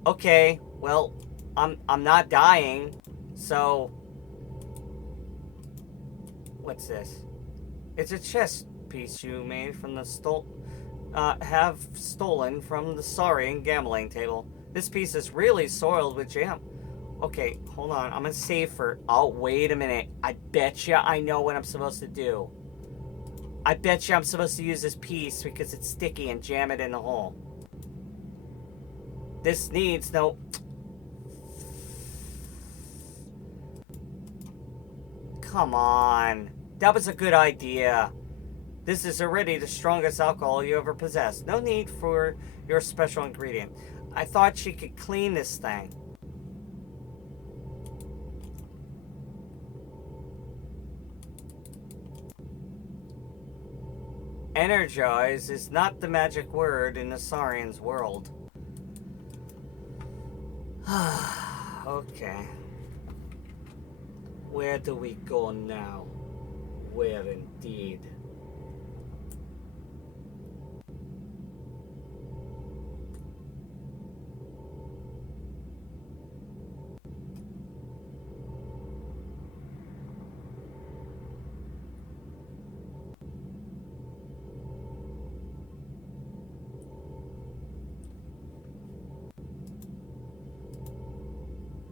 Okay, well, I'm not dying, so... What's this? It's a chess piece you made from the have stolen from the Saurian gambling table. This piece is really soiled with jam. Okay, hold on. I'm gonna save for... Oh, wait a minute. I betcha I know what I'm supposed to do. I betcha I'm supposed to use this piece because it's sticky and jam it in the hole. This needs no... Come on. That was a good idea. This is already the strongest alcohol you ever possessed. No need for your special ingredient. I thought she could clean this thing. Energize is not the magic word in the Saurian's world. Okay. Where do we go now? Where indeed?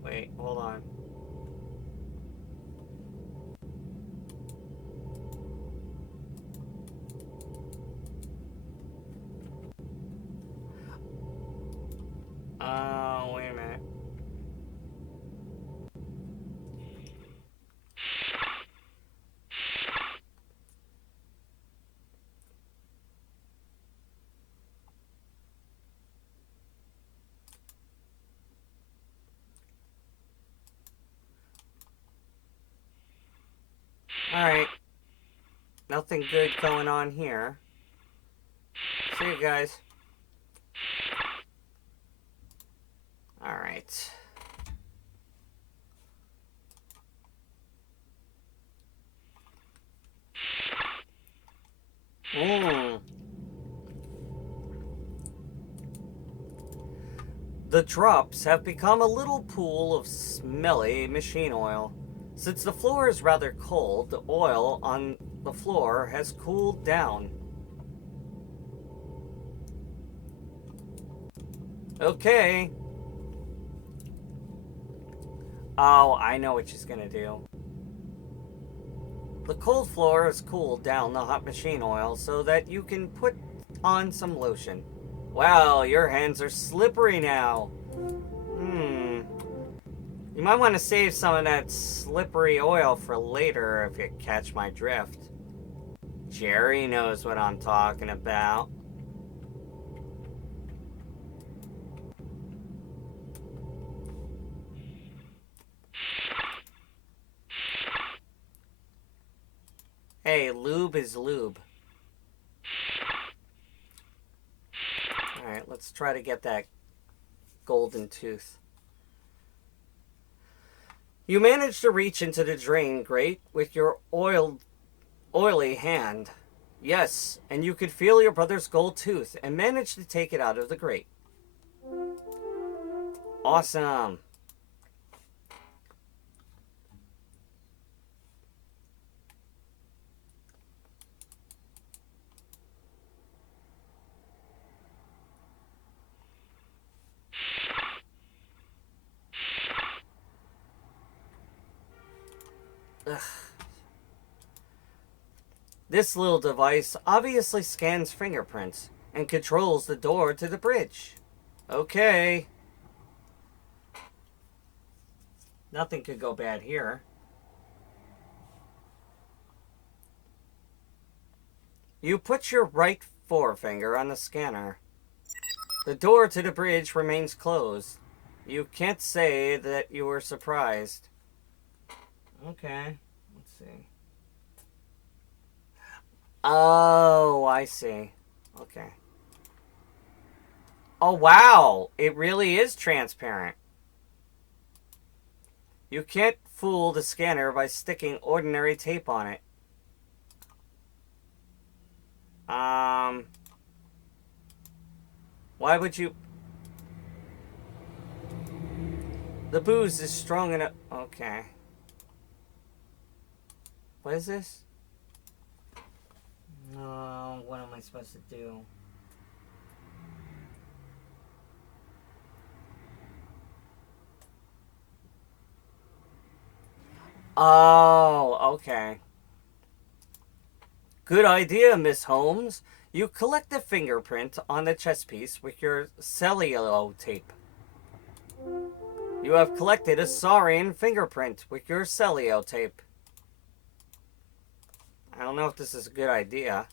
Wait, hold on. Wait a minute. Alright. Nothing good going on here. See you guys. Alright. The drops have become a little pool of smelly machine oil. Since the floor is rather cold, the oil on the floor has cooled down. Okay. Oh, I know what she's gonna do. The cold floor has cooled down the hot machine oil so that you can put on some lotion. Wow, your hands are slippery now. You might want to save some of that slippery oil for later if you catch my drift. Jerry knows what I'm talking about. Hey, lube is lube. Alright, let's try to get that golden tooth. You managed to reach into the drain grate with your oily hand. Yes, and you could feel your brother's gold tooth and managed to take it out of the grate. Awesome. Ugh. This little device obviously scans fingerprints and controls the door to the bridge. Okay. Nothing could go bad here. You put your right forefinger on the scanner. The door to the bridge remains closed. You can't say that you were surprised. Okay, let's see. Oh, I see. Okay. Oh, wow. It really is transparent. You can't fool the scanner by sticking ordinary tape on it. Why would you... The booze is strong enough... Okay. What is this? Oh, what am I supposed to do? Oh, okay. Good idea, Miss Holmes. You collect the fingerprint on the chess piece with your cellulo tape. You have collected a saurian fingerprint with your cellulo tape. I don't know if this is a good idea.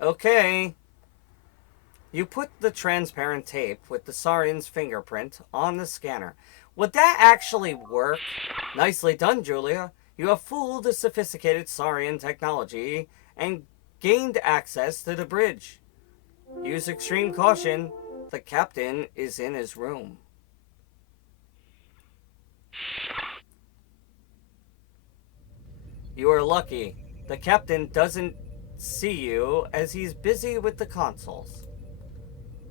Okay. You put the transparent tape with the saurian's fingerprint on the scanner. Would that actually work? Nicely done, Julia. You have fooled the sophisticated saurian technology and gained access to the bridge. Use extreme caution. The captain is in his room. You are lucky. The captain doesn't see you as he's busy with the consoles.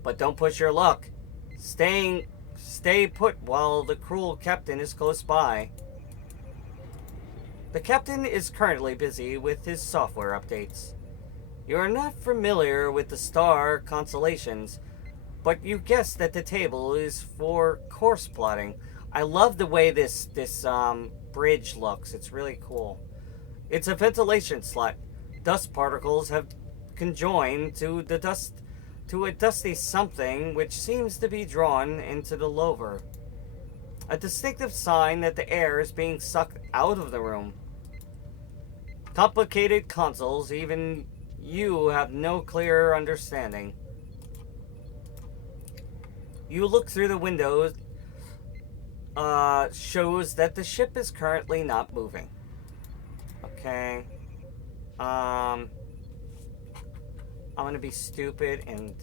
But don't push your luck. Stay put while the cruel captain is close by. The captain is currently busy with his software updates. You are not familiar with the star constellations, but you guess that the table is for course plotting. I love the way this bridge looks. It's really cool. It's a ventilation slot. Dust particles have conjoined to a dusty something which seems to be drawn into the louver. A distinctive sign that the air is being sucked out of the room. Complicated consoles, even you have no clear understanding. You look through the windows, shows that the ship is currently not moving. Okay. I'm gonna be stupid and...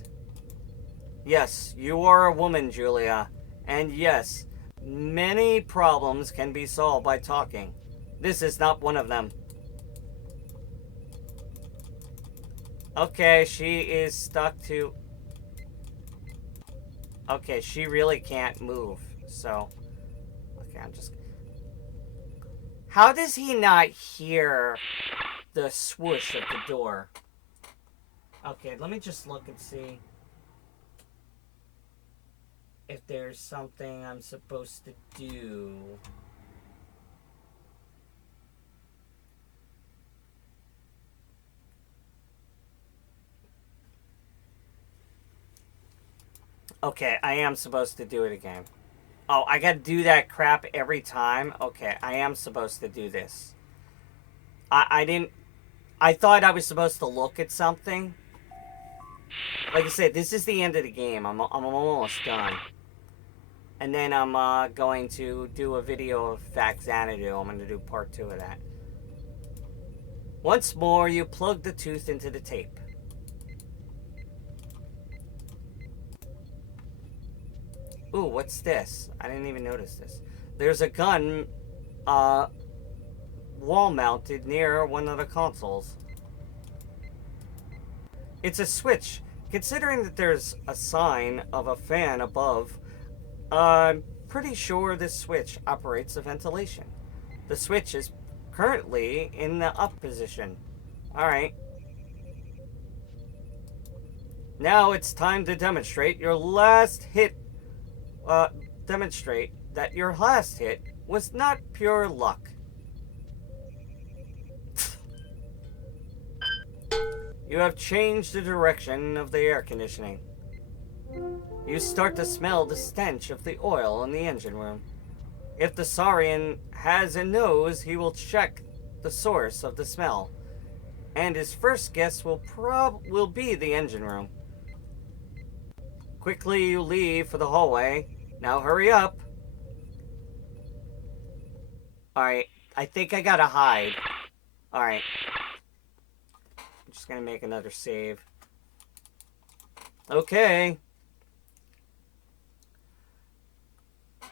Yes, you are a woman, Julia. And yes, many problems can be solved by talking. This is not one of them. Okay, she is stuck to... Okay, she really can't move, so... Okay, I'm just... How does he not hear the swoosh of the door? Okay, let me just look and see if there's something I'm supposed to do. Okay, I am supposed to do it again. Oh, I gotta do that crap every time? Okay, I am supposed to do this. I didn't... I thought I was supposed to look at something. Like I said, this is the end of the game. I'm almost done. And then I'm going to do a video of Xanadu. I'm going to do part 2 of that. Once more, you plug the tooth into the tape. Ooh, what's this? I didn't even notice this. There's a gun wall mounted near one of the consoles. It's a switch. Considering that there's a sign of a fan above, I'm pretty sure this switch operates the ventilation. The switch is currently in the up position. Alright. Now it's time to demonstrate your last hit. Demonstrate that your last hit was not pure luck. You have changed the direction of the air conditioning. You start to smell the stench of the oil in the engine room. If the Saurian has a nose, he will check the source of the smell, and his first guess will be the engine room. Quickly you leave for the hallway. Now hurry up. Alright, I think I gotta hide. Alright. I'm just gonna make another save. Okay.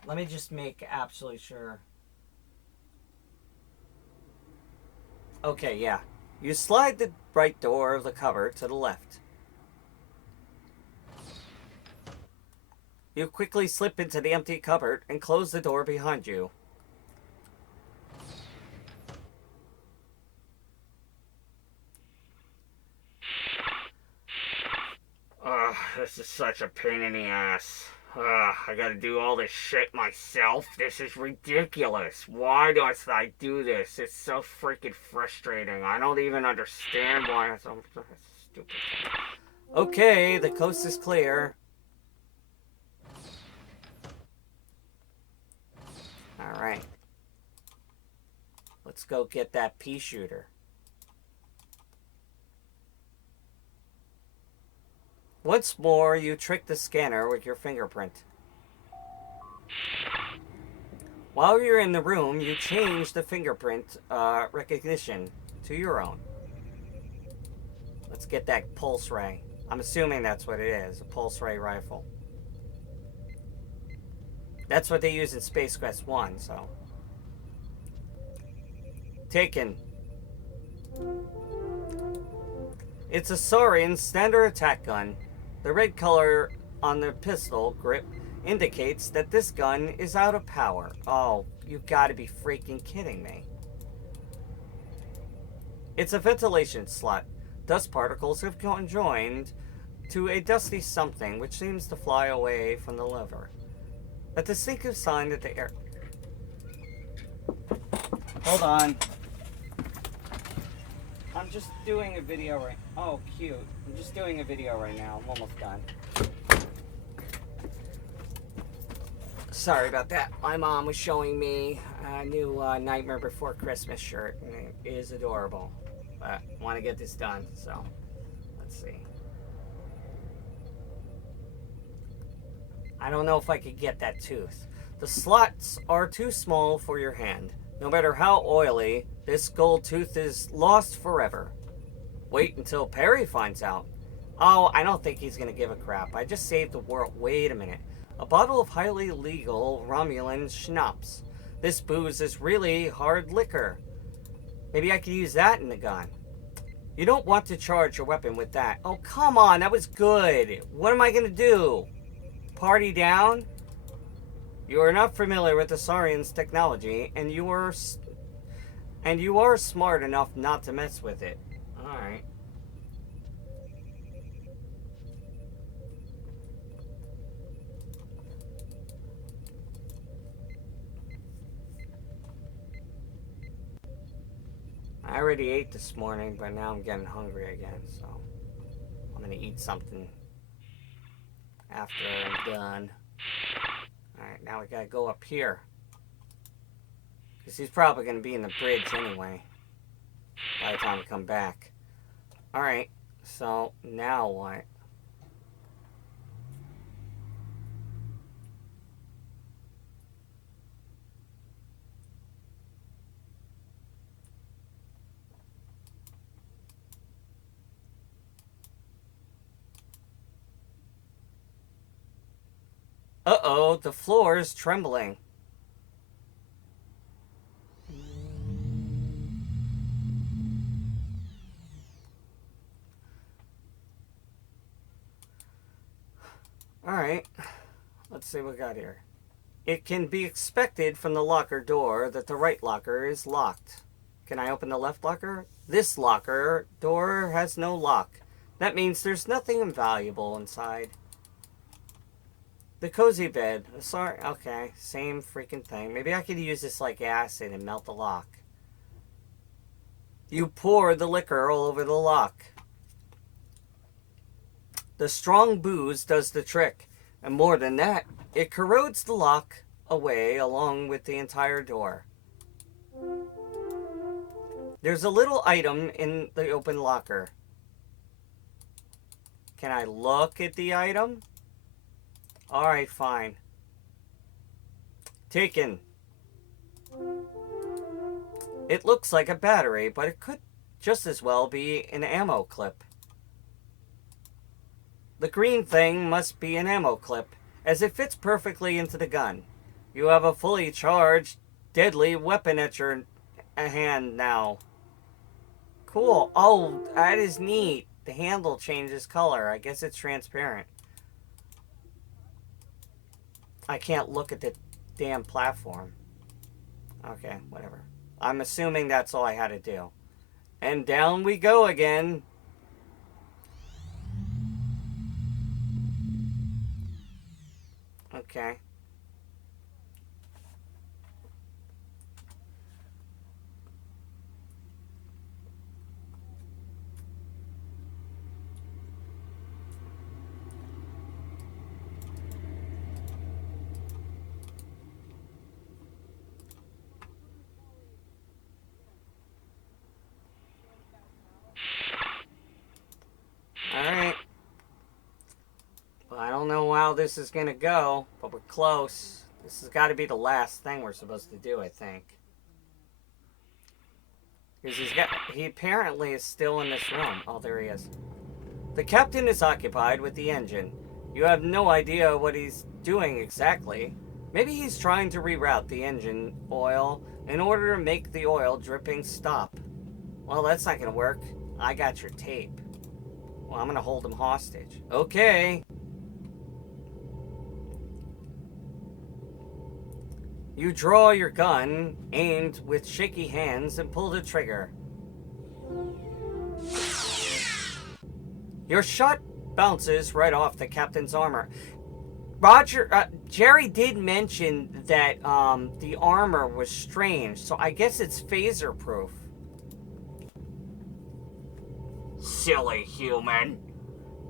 Let me just make absolutely sure. Okay, yeah. You slide the right door of the cupboard to the left. You quickly slip into the empty cupboard and close the door behind you. Ugh, this is such a pain in the ass. I gotta do all this shit myself. This is ridiculous. Why must I do this? It's so freaking frustrating. I don't even understand why it's so stupid. Okay, the coast is clear. Alright. Let's go get that pea shooter. Once more, you trick the scanner with your fingerprint. While you're in the room, you change the fingerprint recognition to your own. Let's get that pulse ray. I'm assuming that's what it is, a pulse ray rifle. That's what they use in Space Quest 1, so. Taken. It's a Saurian standard attack gun. The red color on the pistol grip indicates that this gun is out of power. Oh, you gotta be freaking kidding me. It's a ventilation slot. Dust particles have joined to a dusty something which seems to fly away from the lever. A distinctive sign that the air... Hold on. I'm just doing a video right... Oh, cute. I'm just doing a video right now. I'm almost done. Sorry about that. My mom was showing me a new Nightmare Before Christmas shirt, and it is adorable. But I want to get this done, so let's see. I don't know if I could get that tooth. The slots are too small for your hand. No matter how oily, this gold tooth is lost forever. Wait until Perry finds out. Oh, I don't think he's gonna give a crap. I just saved the world. Wait a minute. A bottle of highly legal Romulan schnapps. This booze is really hard liquor. Maybe I could use that in the gun. You don't want to charge your weapon with that. Oh, come on. That was good. What am I gonna do? Party down? You are not familiar with the Saurians' technology, and you are And you are smart enough not to mess with it. Alright. I already ate this morning, but now I'm getting hungry again, so I'm gonna eat something after I'm done. Alright, now we gotta go up here. Because he's probably gonna be in the bridge anyway by the time we come back. Alright, so now what? Uh-oh, the floor is trembling. Alright, let's see what we got here. It can be expected from the locker door that the right locker is locked. Can I open the left locker? This locker door has no lock. That means there's nothing valuable inside. The cozy bed. Sorry, okay, same freaking thing. Maybe I could use this like acid and melt the lock. You pour the liquor all over the lock. The strong booze does the trick. And more than that, it corrodes the lock away along with the entire door. There's a little item in the open locker. Can I look at the item? Alright, fine. Taken. It looks like a battery, but it could just as well be an ammo clip. The green thing must be an ammo clip, as it fits perfectly into the gun. You have a fully charged, deadly weapon at your hand now. Cool. Oh, that is neat. The handle changes color. I guess it's transparent. I can't look at the damn platform. Okay, whatever. I'm assuming that's all I had to do. And down we go again. Okay. Alright. Well, I don't know how this is gonna go, but we're close. This has got to be the last thing we're supposed to do, I think. Because he apparently is still in this room. Oh, there he is. The captain is occupied with the engine. You have no idea what he's doing exactly. Maybe he's trying to reroute the engine oil in order to make the oil dripping stop. Well, that's not gonna work. I got your tape. Well, I'm gonna hold him hostage. Okay. You draw your gun, aimed with shaky hands, and pull the trigger. Your shot bounces right off the captain's armor. Jerry did mention that the armor was strange, so I guess it's phaser proof. Silly human.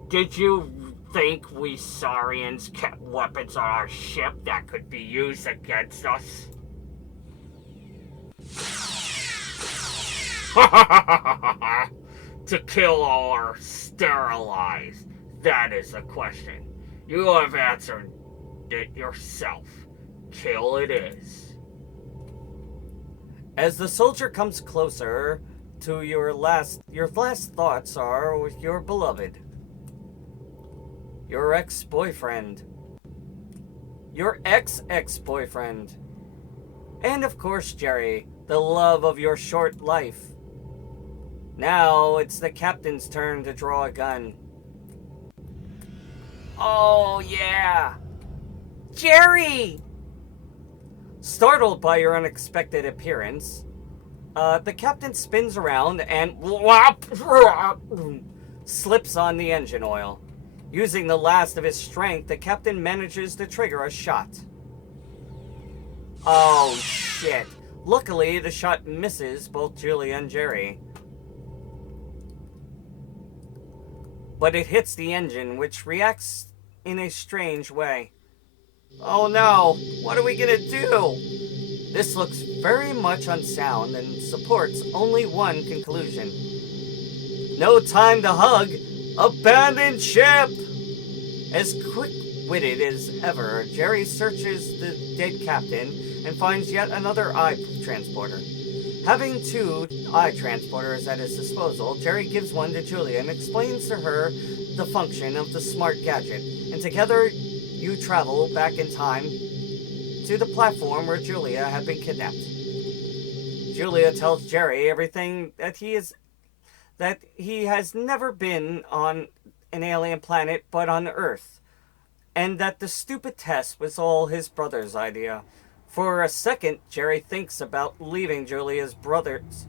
Did you think we Saurians kept weapons on our ship that could be used against us? To kill or sterilize? That is the question. You have answered it yourself. Kill it is. As the soldier comes closer to your last thoughts are with your beloved. Your ex-boyfriend. Your ex-boyfriend. And of course, Jerry, the love of your short life. Now it's the captain's turn to draw a gun. Oh, yeah. Jerry! Startled by your unexpected appearance, The captain spins around and slips on the engine oil. Using the last of his strength, the captain manages to trigger a shot. Oh, shit. Luckily, the shot misses both Julia and Jerry. But it hits the engine, which reacts in a strange way. Oh no, what are we gonna do? This looks very much unsound and supports only one conclusion. No time to hug. Abandon ship! As quick-witted as ever, Jerry searches the dead captain and finds yet another eye transporter. Having 2 eye transporters at his disposal, Jerry gives one to Julia and explains to her the function of the smart gadget, and together you travel back in time to the platform where Julia had been kidnapped. Julia tells Jerry everything that he has never been on an alien planet but on Earth, and that the stupid test was all his brother's idea. For a second, Jerry thinks about leaving Julia's brothers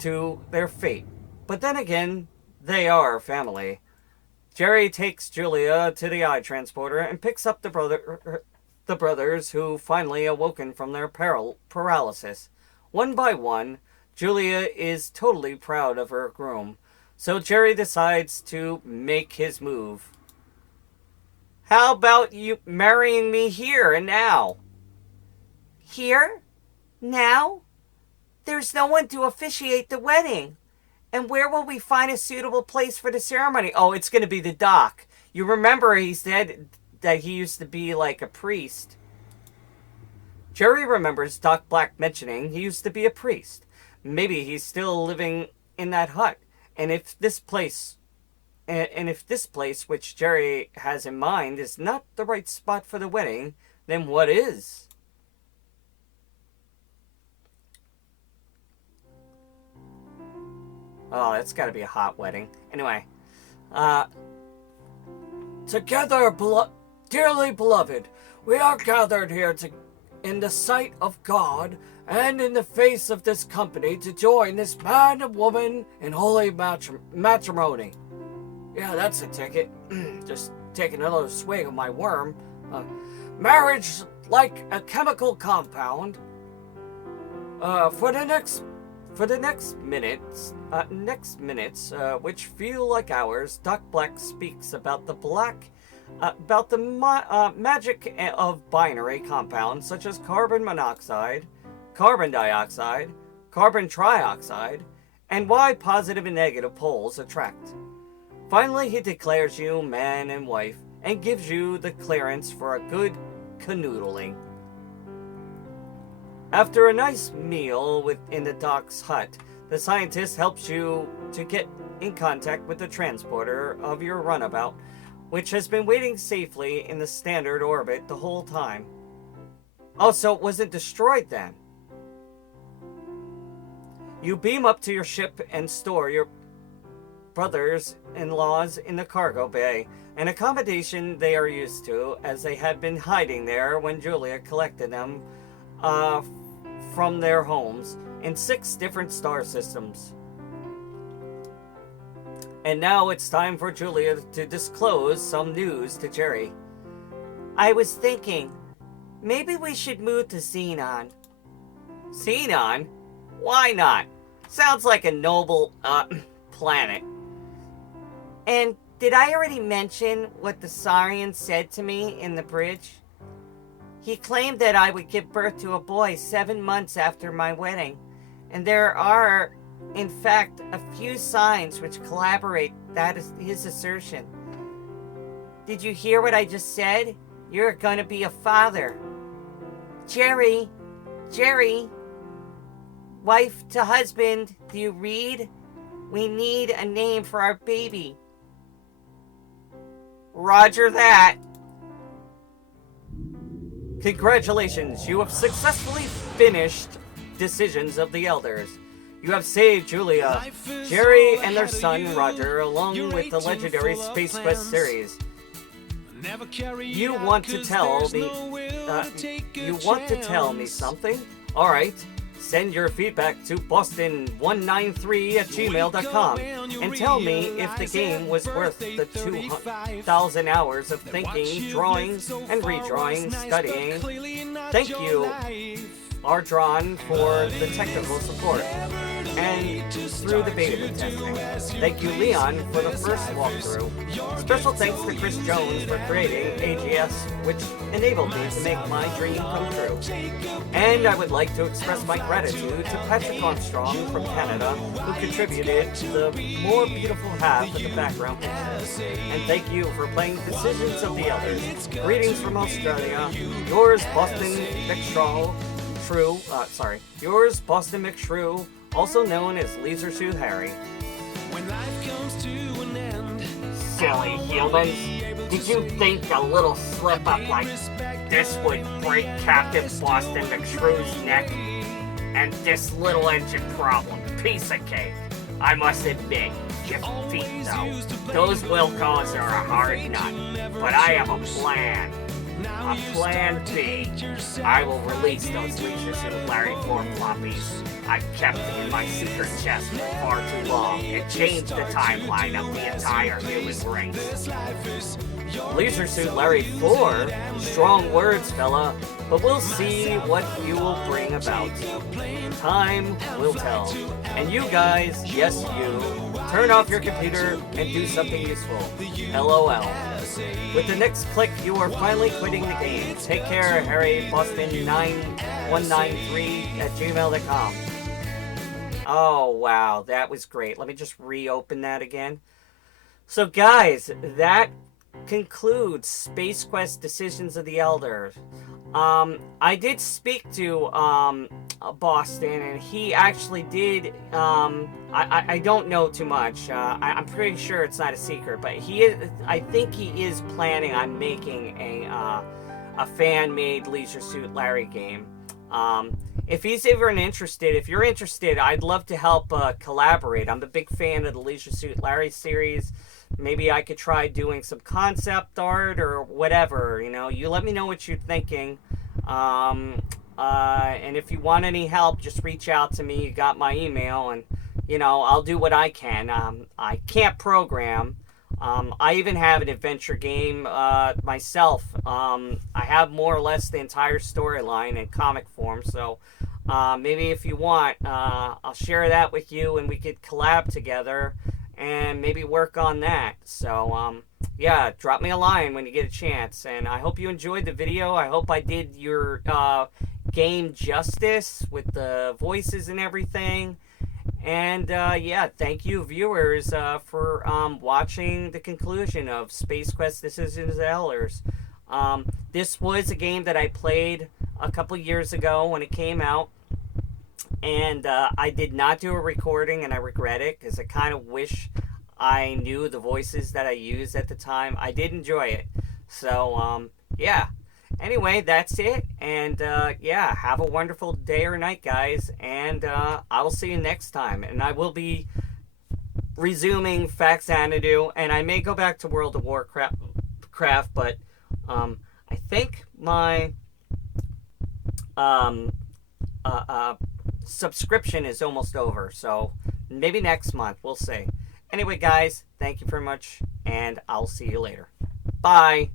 to their fate. But then again, they are family. Jerry takes Julia to the eye transporter and picks up the brothers who finally awoken from their paralysis. One by one, Julia is totally proud of her groom. So Jerry decides to make his move. How about you marrying me here and now? Here? Now? There's no one to officiate the wedding. And where will we find a suitable place for the ceremony? Oh, it's going to be the dock. You remember he said that he used to be like a priest. Jerry remembers Doc Black mentioning he used to be a priest. Maybe he's still living in that hut. And if this place which Jerry has in mind is not the right spot for the wedding, then what is? Oh, that's got to be a hot wedding. Anyway, Together, dearly beloved, we are gathered here in the sight of God and in the face of this company to join this man and woman in holy matrimony. Yeah, that's a ticket. Just take another swig of my worm. Marriage like a chemical compound. For the next minutes, which feel like hours, Doc Black speaks about the magic of binary compounds such as carbon monoxide, carbon dioxide, carbon trioxide, and why positive and negative poles attract. Finally, he declares you man and wife and gives you the clearance for a good canoodling. After a nice meal in the doc's hut, the scientist helps you to get in contact with the transporter of your runabout, which has been waiting safely in the standard orbit the whole time. Oh, so it wasn't destroyed then. You beam up to your ship and store your brothers-in-laws in the cargo bay, an accommodation they are used to, as they had been hiding there when Julia collected them from their homes in 6 different star systems. And now it's time for Julia to disclose some news to Jerry. I was thinking, maybe we should move to Xenon. Xenon? Why not? Sounds like a noble, planet. And did I already mention what the Saurian said to me in the bridge? He claimed that I would give birth to a boy 7 months after my wedding. And there are, in fact, a few signs which corroborate that is his assertion. Did you hear what I just said? You're going to be a father. Jerry, wife to husband, do you read? We need a name for our baby. Roger that. Congratulations, you have successfully finished Decisions of the Elders. You have saved Julia, Jerry, and their son Roger, along with the legendary Space Quest series. You want to tell me something? All right. Send your feedback to boston193@gmail.com and tell me if the game was worth the 2,000 hours of thinking, drawing, and redrawing, studying. Thank you, Ardron, for the technical support and through the beta testing. Thank you, Leon, for the first walkthrough. Special thanks to Chris Jones for creating AGS, which enabled me to make my dream come true. And I would like to express my gratitude to Patrick Armstrong from Canada, who contributed to the more beautiful half of the background picture. And thank you for playing Decisions of the Elders. Greetings from Australia. Yours, Boston McShew. Yours, Boston McShew, also known as Leisure Suit Harry. When life comes to an end, Silly humans. Did you think a little slip up like this would break Captain Boston McShew's neck? And this little engine problem, piece of cake. I must admit, your feet though. Those Wilcos are a hard nut. But I have a plan. A plan B. I will release those Leisure Suit Larry 4 floppies I've kept in my secret chest for far too long and change the timeline of the entire human race. Leisure Suit Larry 4? Strong words, fella, but we'll see what you will bring about. Time will tell. And you guys, yes you, turn off your computer and do something useful. LOL. With the next click, you are finally quitting the game. Take care, Harry Boston9193@gmail.com. Oh, wow, that was great. Let me just reopen that again. So, guys, that concludes Space Quest Decisions of the Elders. I did speak to Boston, and he actually did. I don't know too much. I'm pretty sure it's not a secret, but I think he is planning on making a fan-made Leisure Suit Larry game. If he's even interested, if you're interested, I'd love to help collaborate. I'm a big fan of the Leisure Suit Larry series. Maybe I could try doing some concept art or whatever, you know. You let me know what you're thinking. And if you want any help, just reach out to me. You got my email, and, you know, I'll do what I can. I can't program. I even have an adventure game myself. I have more or less the entire storyline in comic form, so maybe if you want, I'll share that with you, and we could collab together and maybe work on that. So, yeah, drop me a line when you get a chance. And I hope you enjoyed the video. I hope I did your game justice with the voices and everything. And, yeah, thank you, viewers, for watching the conclusion of Space Quest Decisions of the Elders. This was a game that I played a couple years ago when it came out. And I did not do a recording, and I regret it, because I kind of wish I knew the voices that I used at the time. I did enjoy it. So, yeah. Anyway, that's it. And, yeah, have a wonderful day or night, guys. And I will see you next time. And I will be resuming Fax Xanadu, and I may go back to World of Warcraft, but I think my subscription is almost over, so maybe next month, we'll see. Anyway, guys, thank you very much, and I'll see you later. Bye.